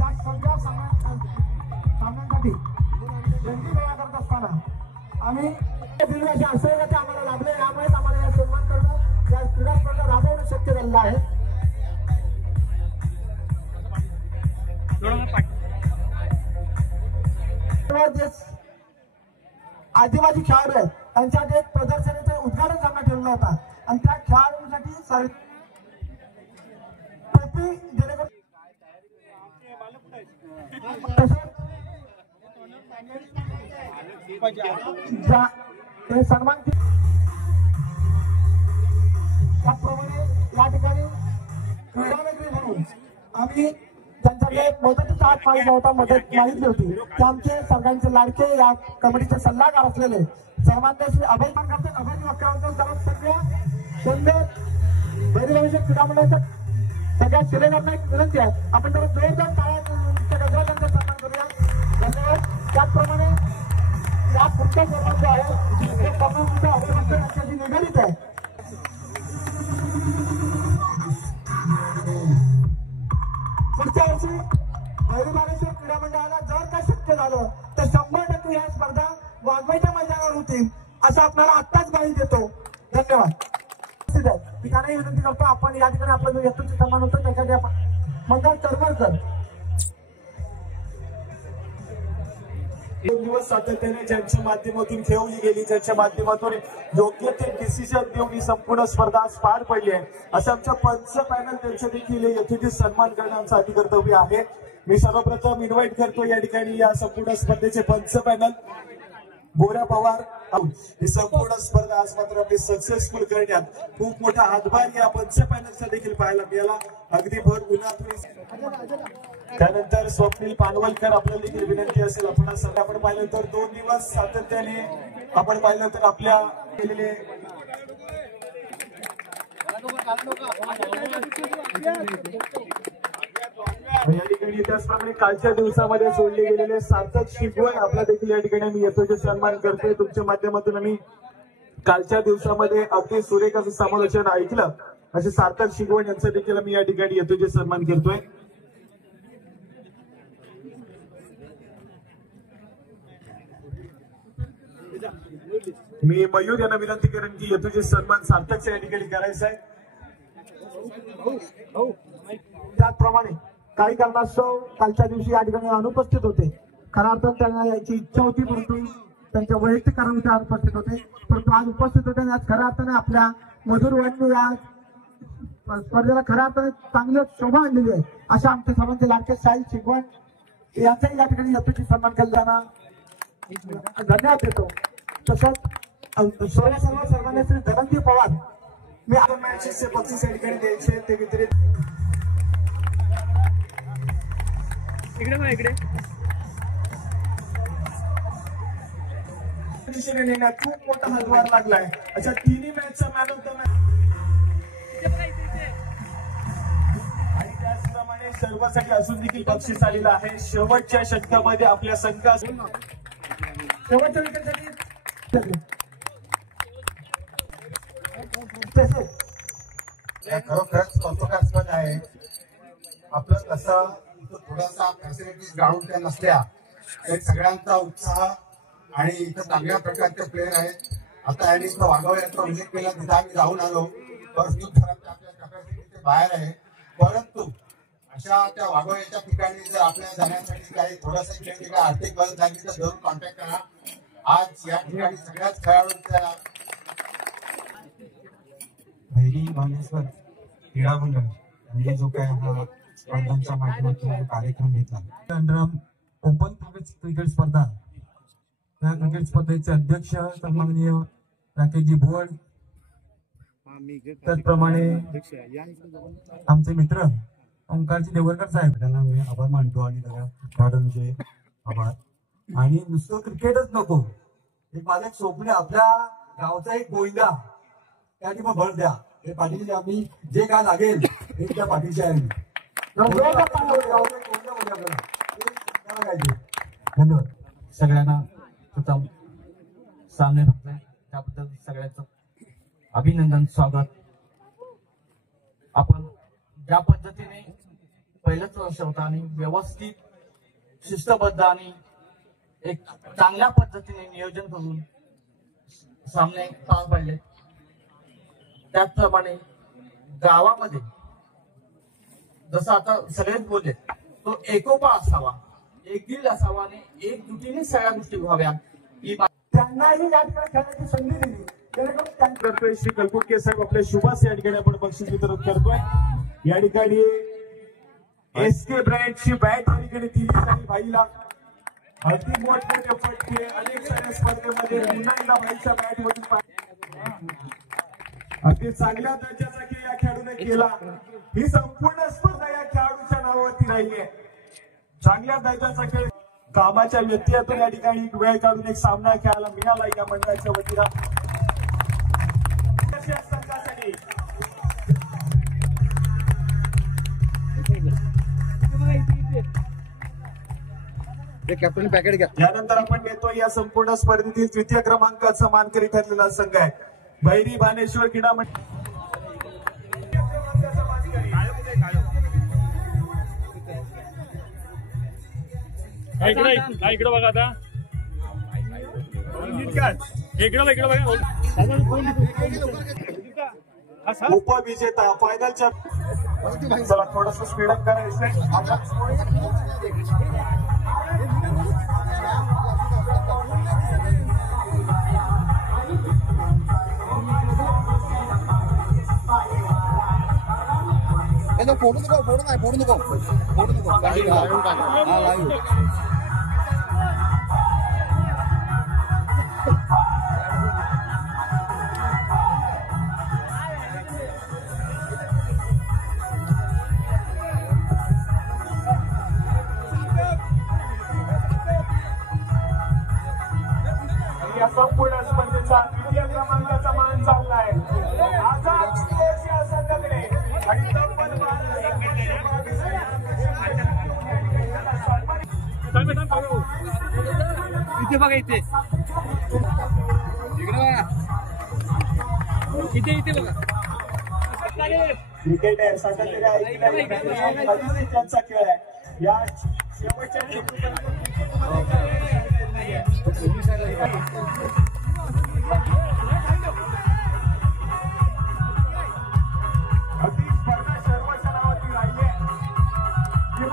या सगळ्या सामन्यांसाठी बंदी गोळा करत असताना आम्ही आश्रयाचे आम्हाला लाभले. यामुळेच आम्हाला या सन्मान करणं या क्रीडा स्पर्धा राबवणं शक्य झालेलं आहे. आदिवासी खेळाडू आहेत त्यांच्यासाठी एक प्रदर्शनाचं उद्घाटन करण्यात ठेवलं होता आणि त्या खेळाडूंसाठी टोपी जेणेकरून सन्मान त्याप्रमाणे या ठिकाणी क्रीडानगरी म्हणून आम्ही त्यांच्याकडे मदतीचा हात मागितला होता. मदत मागितली होती. ते आमचे सगळ्यांचे लाडके या कमिटीचे सल्लागार असलेले सर्वांचे श्री अभय करते. अभय वक्रांचा सर्वात सगळ्या सुंदर भैरवनाथ क्रीडा मंडळाच्या सगळ्या शिलेदारांना एक विनंती आहे. आपण जरा जोरदार टाळ्या गजरात त्यांचा सन्मान करूया. धन्यवाद. त्याचप्रमाणे या पुढचा सन्मान जो आहे ते कमिटीच्या अभिनंदन यांच्याशी निगडीत आहे. पुढच्या वर्षी भैरवनाथेश्वर क्रीडा मंडळाला जर का शक्य झालं तर 100% या स्पर्धा वाघमाईच्या मैदानावर होतील असं आपल्याला आत्ताच ग्वाही देतो. धन्यवाद. मी त्यांनाही विनंती करतो आपण या ठिकाणी आपला जो यशस्वी सन्मान होतो त्यासाठी आपण मंगल तरवरकर 2 दिवस सातत्याने ज्यांच्या माध्यमातून खेळवली गेली ज्यांच्या माध्यमातून योग्य ते डिसिजन देऊन ही संपूर्ण स्पर्धा आज पार पडली आहे असं आमच्या पंच पॅनल त्यांच्या देखील यथोचित सन्मान करणं आमचं अधिकर्तव्य आहे. मी सर्वप्रथम इन्व्हाइट करतो या ठिकाणी या संपूर्ण स्पर्धेचे पंच पॅनल गोऱ्या पवार. ही संपूर्ण स्पर्धा आज मात्र आपली सक्सेसफुल करण्यात खूप मोठा हातभार या पंच पॅनलचा देखील पाहायला मिळाला. अगदी भर उन्हातून त्यानंतर स्वप्नील पानवलकर आपल्याला देखील विनंती असेल आपण सगळं आपण पाहिलं तर 2 दिवस सातत्याने आपण पाहिलं तर आपल्या केलेले या ठिकाणी त्याचप्रमाणे कालच्या दिवसामध्ये सोडले गेलेले सार्थक शिगवण आपला देखील या ठिकाणी मी यथोचित सन्मान करतोय. तुमच्या माध्यमातून आम्ही कालच्या दिवसामध्ये अगदी सुरेख असं समालोचन ऐकलं असे सार्थक शिगवण यांचं देखील मी या ठिकाणी यथोचित सन्मान करतोय. मी मयूर यांना विनंती करेन की यथोचित सन्मान सार्थकचा या ठिकाणी करायचा आहे. त्याचप्रमाणे काही कारणास्तव कालच्या दिवशी या ठिकाणी अनुपस्थित होते. खऱ्या अर्थात त्यांना याची इच्छा होती परंतु त्यांच्या वैयक्तिक कारणाने अनुपस्थित होते. परंतु आज उपस्थित होते आणि आज खऱ्या अर्थाने आपल्या मधुर वाटणी या स्पर्धेला खऱ्या अर्थाने चांगली शोभा आणलेली आहे. अशा आमच्या सर्वांचे लाडके साई शिगवण यांचाही या ठिकाणी यथोचित सन्मान केला धन्यवाद देतो. तसंच सर्वांना श्री धनंजय पवार मी मॅचेसचे बक्षीस या ठिकाणी द्यायचे ते वितरित इकडे नेण्यात खूप मोठा हातभार लागलाय. अशा तिन्ही मॅचचा मॅन ऑफ द मॅच आणि त्याचप्रमाणे सर्वांसाठी अजून देखील बक्षीस आलेलं आहे. शेवटच्या षटकामध्ये आपल्या संघात शेवटच्या विकेटसाठी खरोखरच कौतुकास्पद आहे. आपलं कसं थोडासा फॅसिलिटीज ग्राउंड त्या नसल्या तरी सगळ्यांचा उत्साह आणि इथं चांगल्या प्रकारचे प्लेयर आहेत. आता यांनी इथं वाघोळे यांचा उल्लेख केला, तिथं आम्ही जाऊन आलो. परंतु आपल्या कॅपॅसिटीचे बाहेर आहे. परंतु अशा त्या वाघोळ्याच्या ठिकाणी जर आपल्या जाण्यासाठी काही थोडंसं इकडे आर्थिक मदत लागली तर जरूर कॉन्टॅक्ट करा. आज या ठिकाणी सगळ्याच खेळाडूंच्या भैरी बालेश्वर क्रीडा मंडळ म्हणजे जो काय हा स्पर्धांच्या माध्यमातून कार्यक्रम घेतला. ओपन क्रिकेट स्पर्धा, त्या क्रिकेट स्पर्धेचे अध्यक्ष सन्माननीय राकेशजी भोड, त्याचप्रमाणे आमचे मित्र ओंकारजी देवरकर साहेब, त्यांना मी आभार मानतो आणि सगळ्या खेळाडूंचे आभार. आणि नुसतं क्रिकेटच नको, एक माझं एक स्वप्न, आपल्या गावचा एक गोविंदा त्यासाठी मग भर द्या. हे पाठीचे आम्ही जे काय लागेल एक त्या पाठीचे आहे. धन्यवाद सगळ्यांना प्रथम सामने त्याबद्दल सगळ्यांचं अभिनंदन, स्वागत. आपण ज्या पद्धतीने पहिलंच वर्ष होतं आणि व्यवस्थित शिस्तबद्ध आणि एक चांगल्या पद्धतीने नियोजन करून सामने पार पडले, त्याचप्रमाणे गावामध्ये जसं आता सगळेच बोलले तो एकोपा असावा, एक दिल असावा आणि एक जुटीने सगळ्या गोष्टी व्हाव्या ही त्यांनाही या ठिकाणी खेळण्याची संधी दिली. करतोय श्री कलकुटके साहेब आपल्या शुभास या ठिकाणी आपण बक्षीस वितरण करतोय. या ठिकाणी एसके ब्रँडची बॅट या ठिकाणी दिली आणि भाईला अति मोठमोठे फटके अनेक साऱ्या स्पर्धेमध्ये पुन्हा एकदा भाईच्या बॅट मधून अगदी चांगल्या दर्जाचा खेळ या खेळाडूने केला. ही संपूर्ण स्पर्धा या खेळाडूच्या नावावरती नाहीये. चांगल्या दर्जाचा खेळ, कामाच्या व्यत्ययातून या ठिकाणी वेळ काढून एक सामना खेळायला मिळाला या मंडळाच्या वतीनं. संघासाठी कॅप्टन पॅकेट घ्या. यानंतर आपण घेतो या संपूर्ण स्पर्धेतील तृतीय क्रमांकाचा मानकरी ठरलेला संघ आहे भैरी बानेश्वर क्रीडा मंडळ. इकडे बघा आता, इकडे बघा. उपविजेता फायनलच्या, चला थोडस स्पीडअप करायचं. फोडू नको. या संपूर्ण स्पर्धेचा द्वितीय क्रमांकाचा मान चाललाय आझाद या संघाकडे आणि इथे बघा, इथे बघा. क्रिकेट आहे त्यांचा खेळ आहे. या शेवटच्या अगदी स्पर्धा सर्वांच्या नावाची राहिली आहे.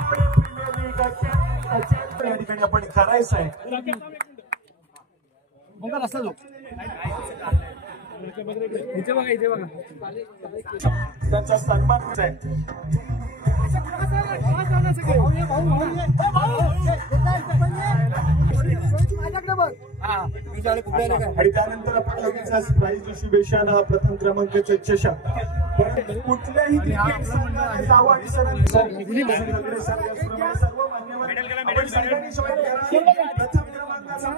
प्रीमियर लीग या ठिकाणी आपण करायचं आहे. इथे बघा. त्यांचा सन्मान आहे. आणि त्यानंतर आपण लगेच प्राइज डिस्ट्रीब्युशन प्रथम क्रमांकाचे चषक कुठल्याही क्रिकेट संघाने नाव आणि सर्व मान्यवर प्रथम क्रमांकाचा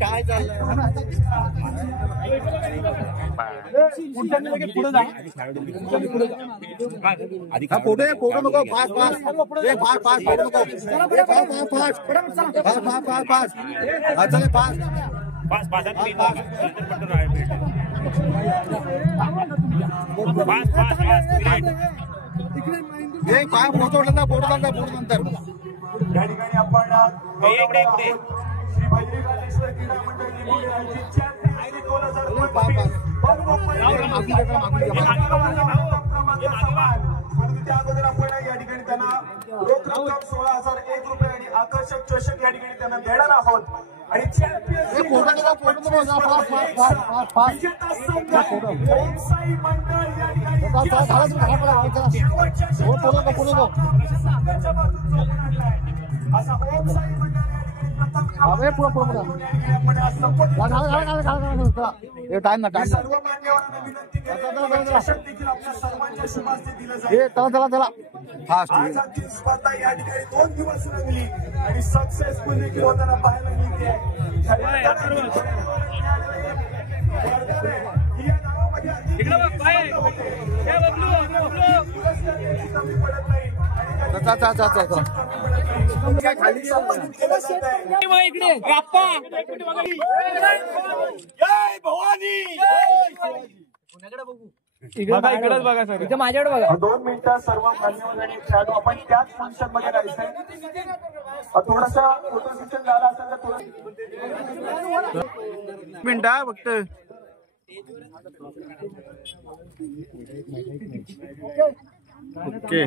काय चाललंय फोटो नको, फास्ट पाच पाचात पाच पाच काय फोटो नंतर या ठिकाणी आपण श्री भैरवेश्वर क्रीडा मंडळ निगोरे यांची चॅम्पियन्स लीग 2025 परंतु त्या अगोदर आपण या ठिकाणी त्यांना रोख रक्कम 16,001 रुपये आणि आकर्षक चषक या ठिकाणी त्यांना देणार आहोत आणि चॅम्पियन्स लीग विजेता संघ ओमसाई मंडळ या ठिकाणी असा ओमसाई मंडळ टाइम ना सर्व मान्यवरांना विनंती देखील आपल्या सर्वांच्या शुभास्ते दिलं जाईल चला आज आमची स्पर्धा या ठिकाणी 2 दिवस रंगली आणि सक्सेसफुल देखील होताना पाहायला मिळते इकडेच बघा सर इथे माझ्याकडे बघा 2 मिनिटं सर्व मान्यवर आणि खेळाडू आपण त्याच फंक्शन मध्ये राहायचंय थोडासा फोटो सेशन झाला असेल तर मिनिट फक्त ओके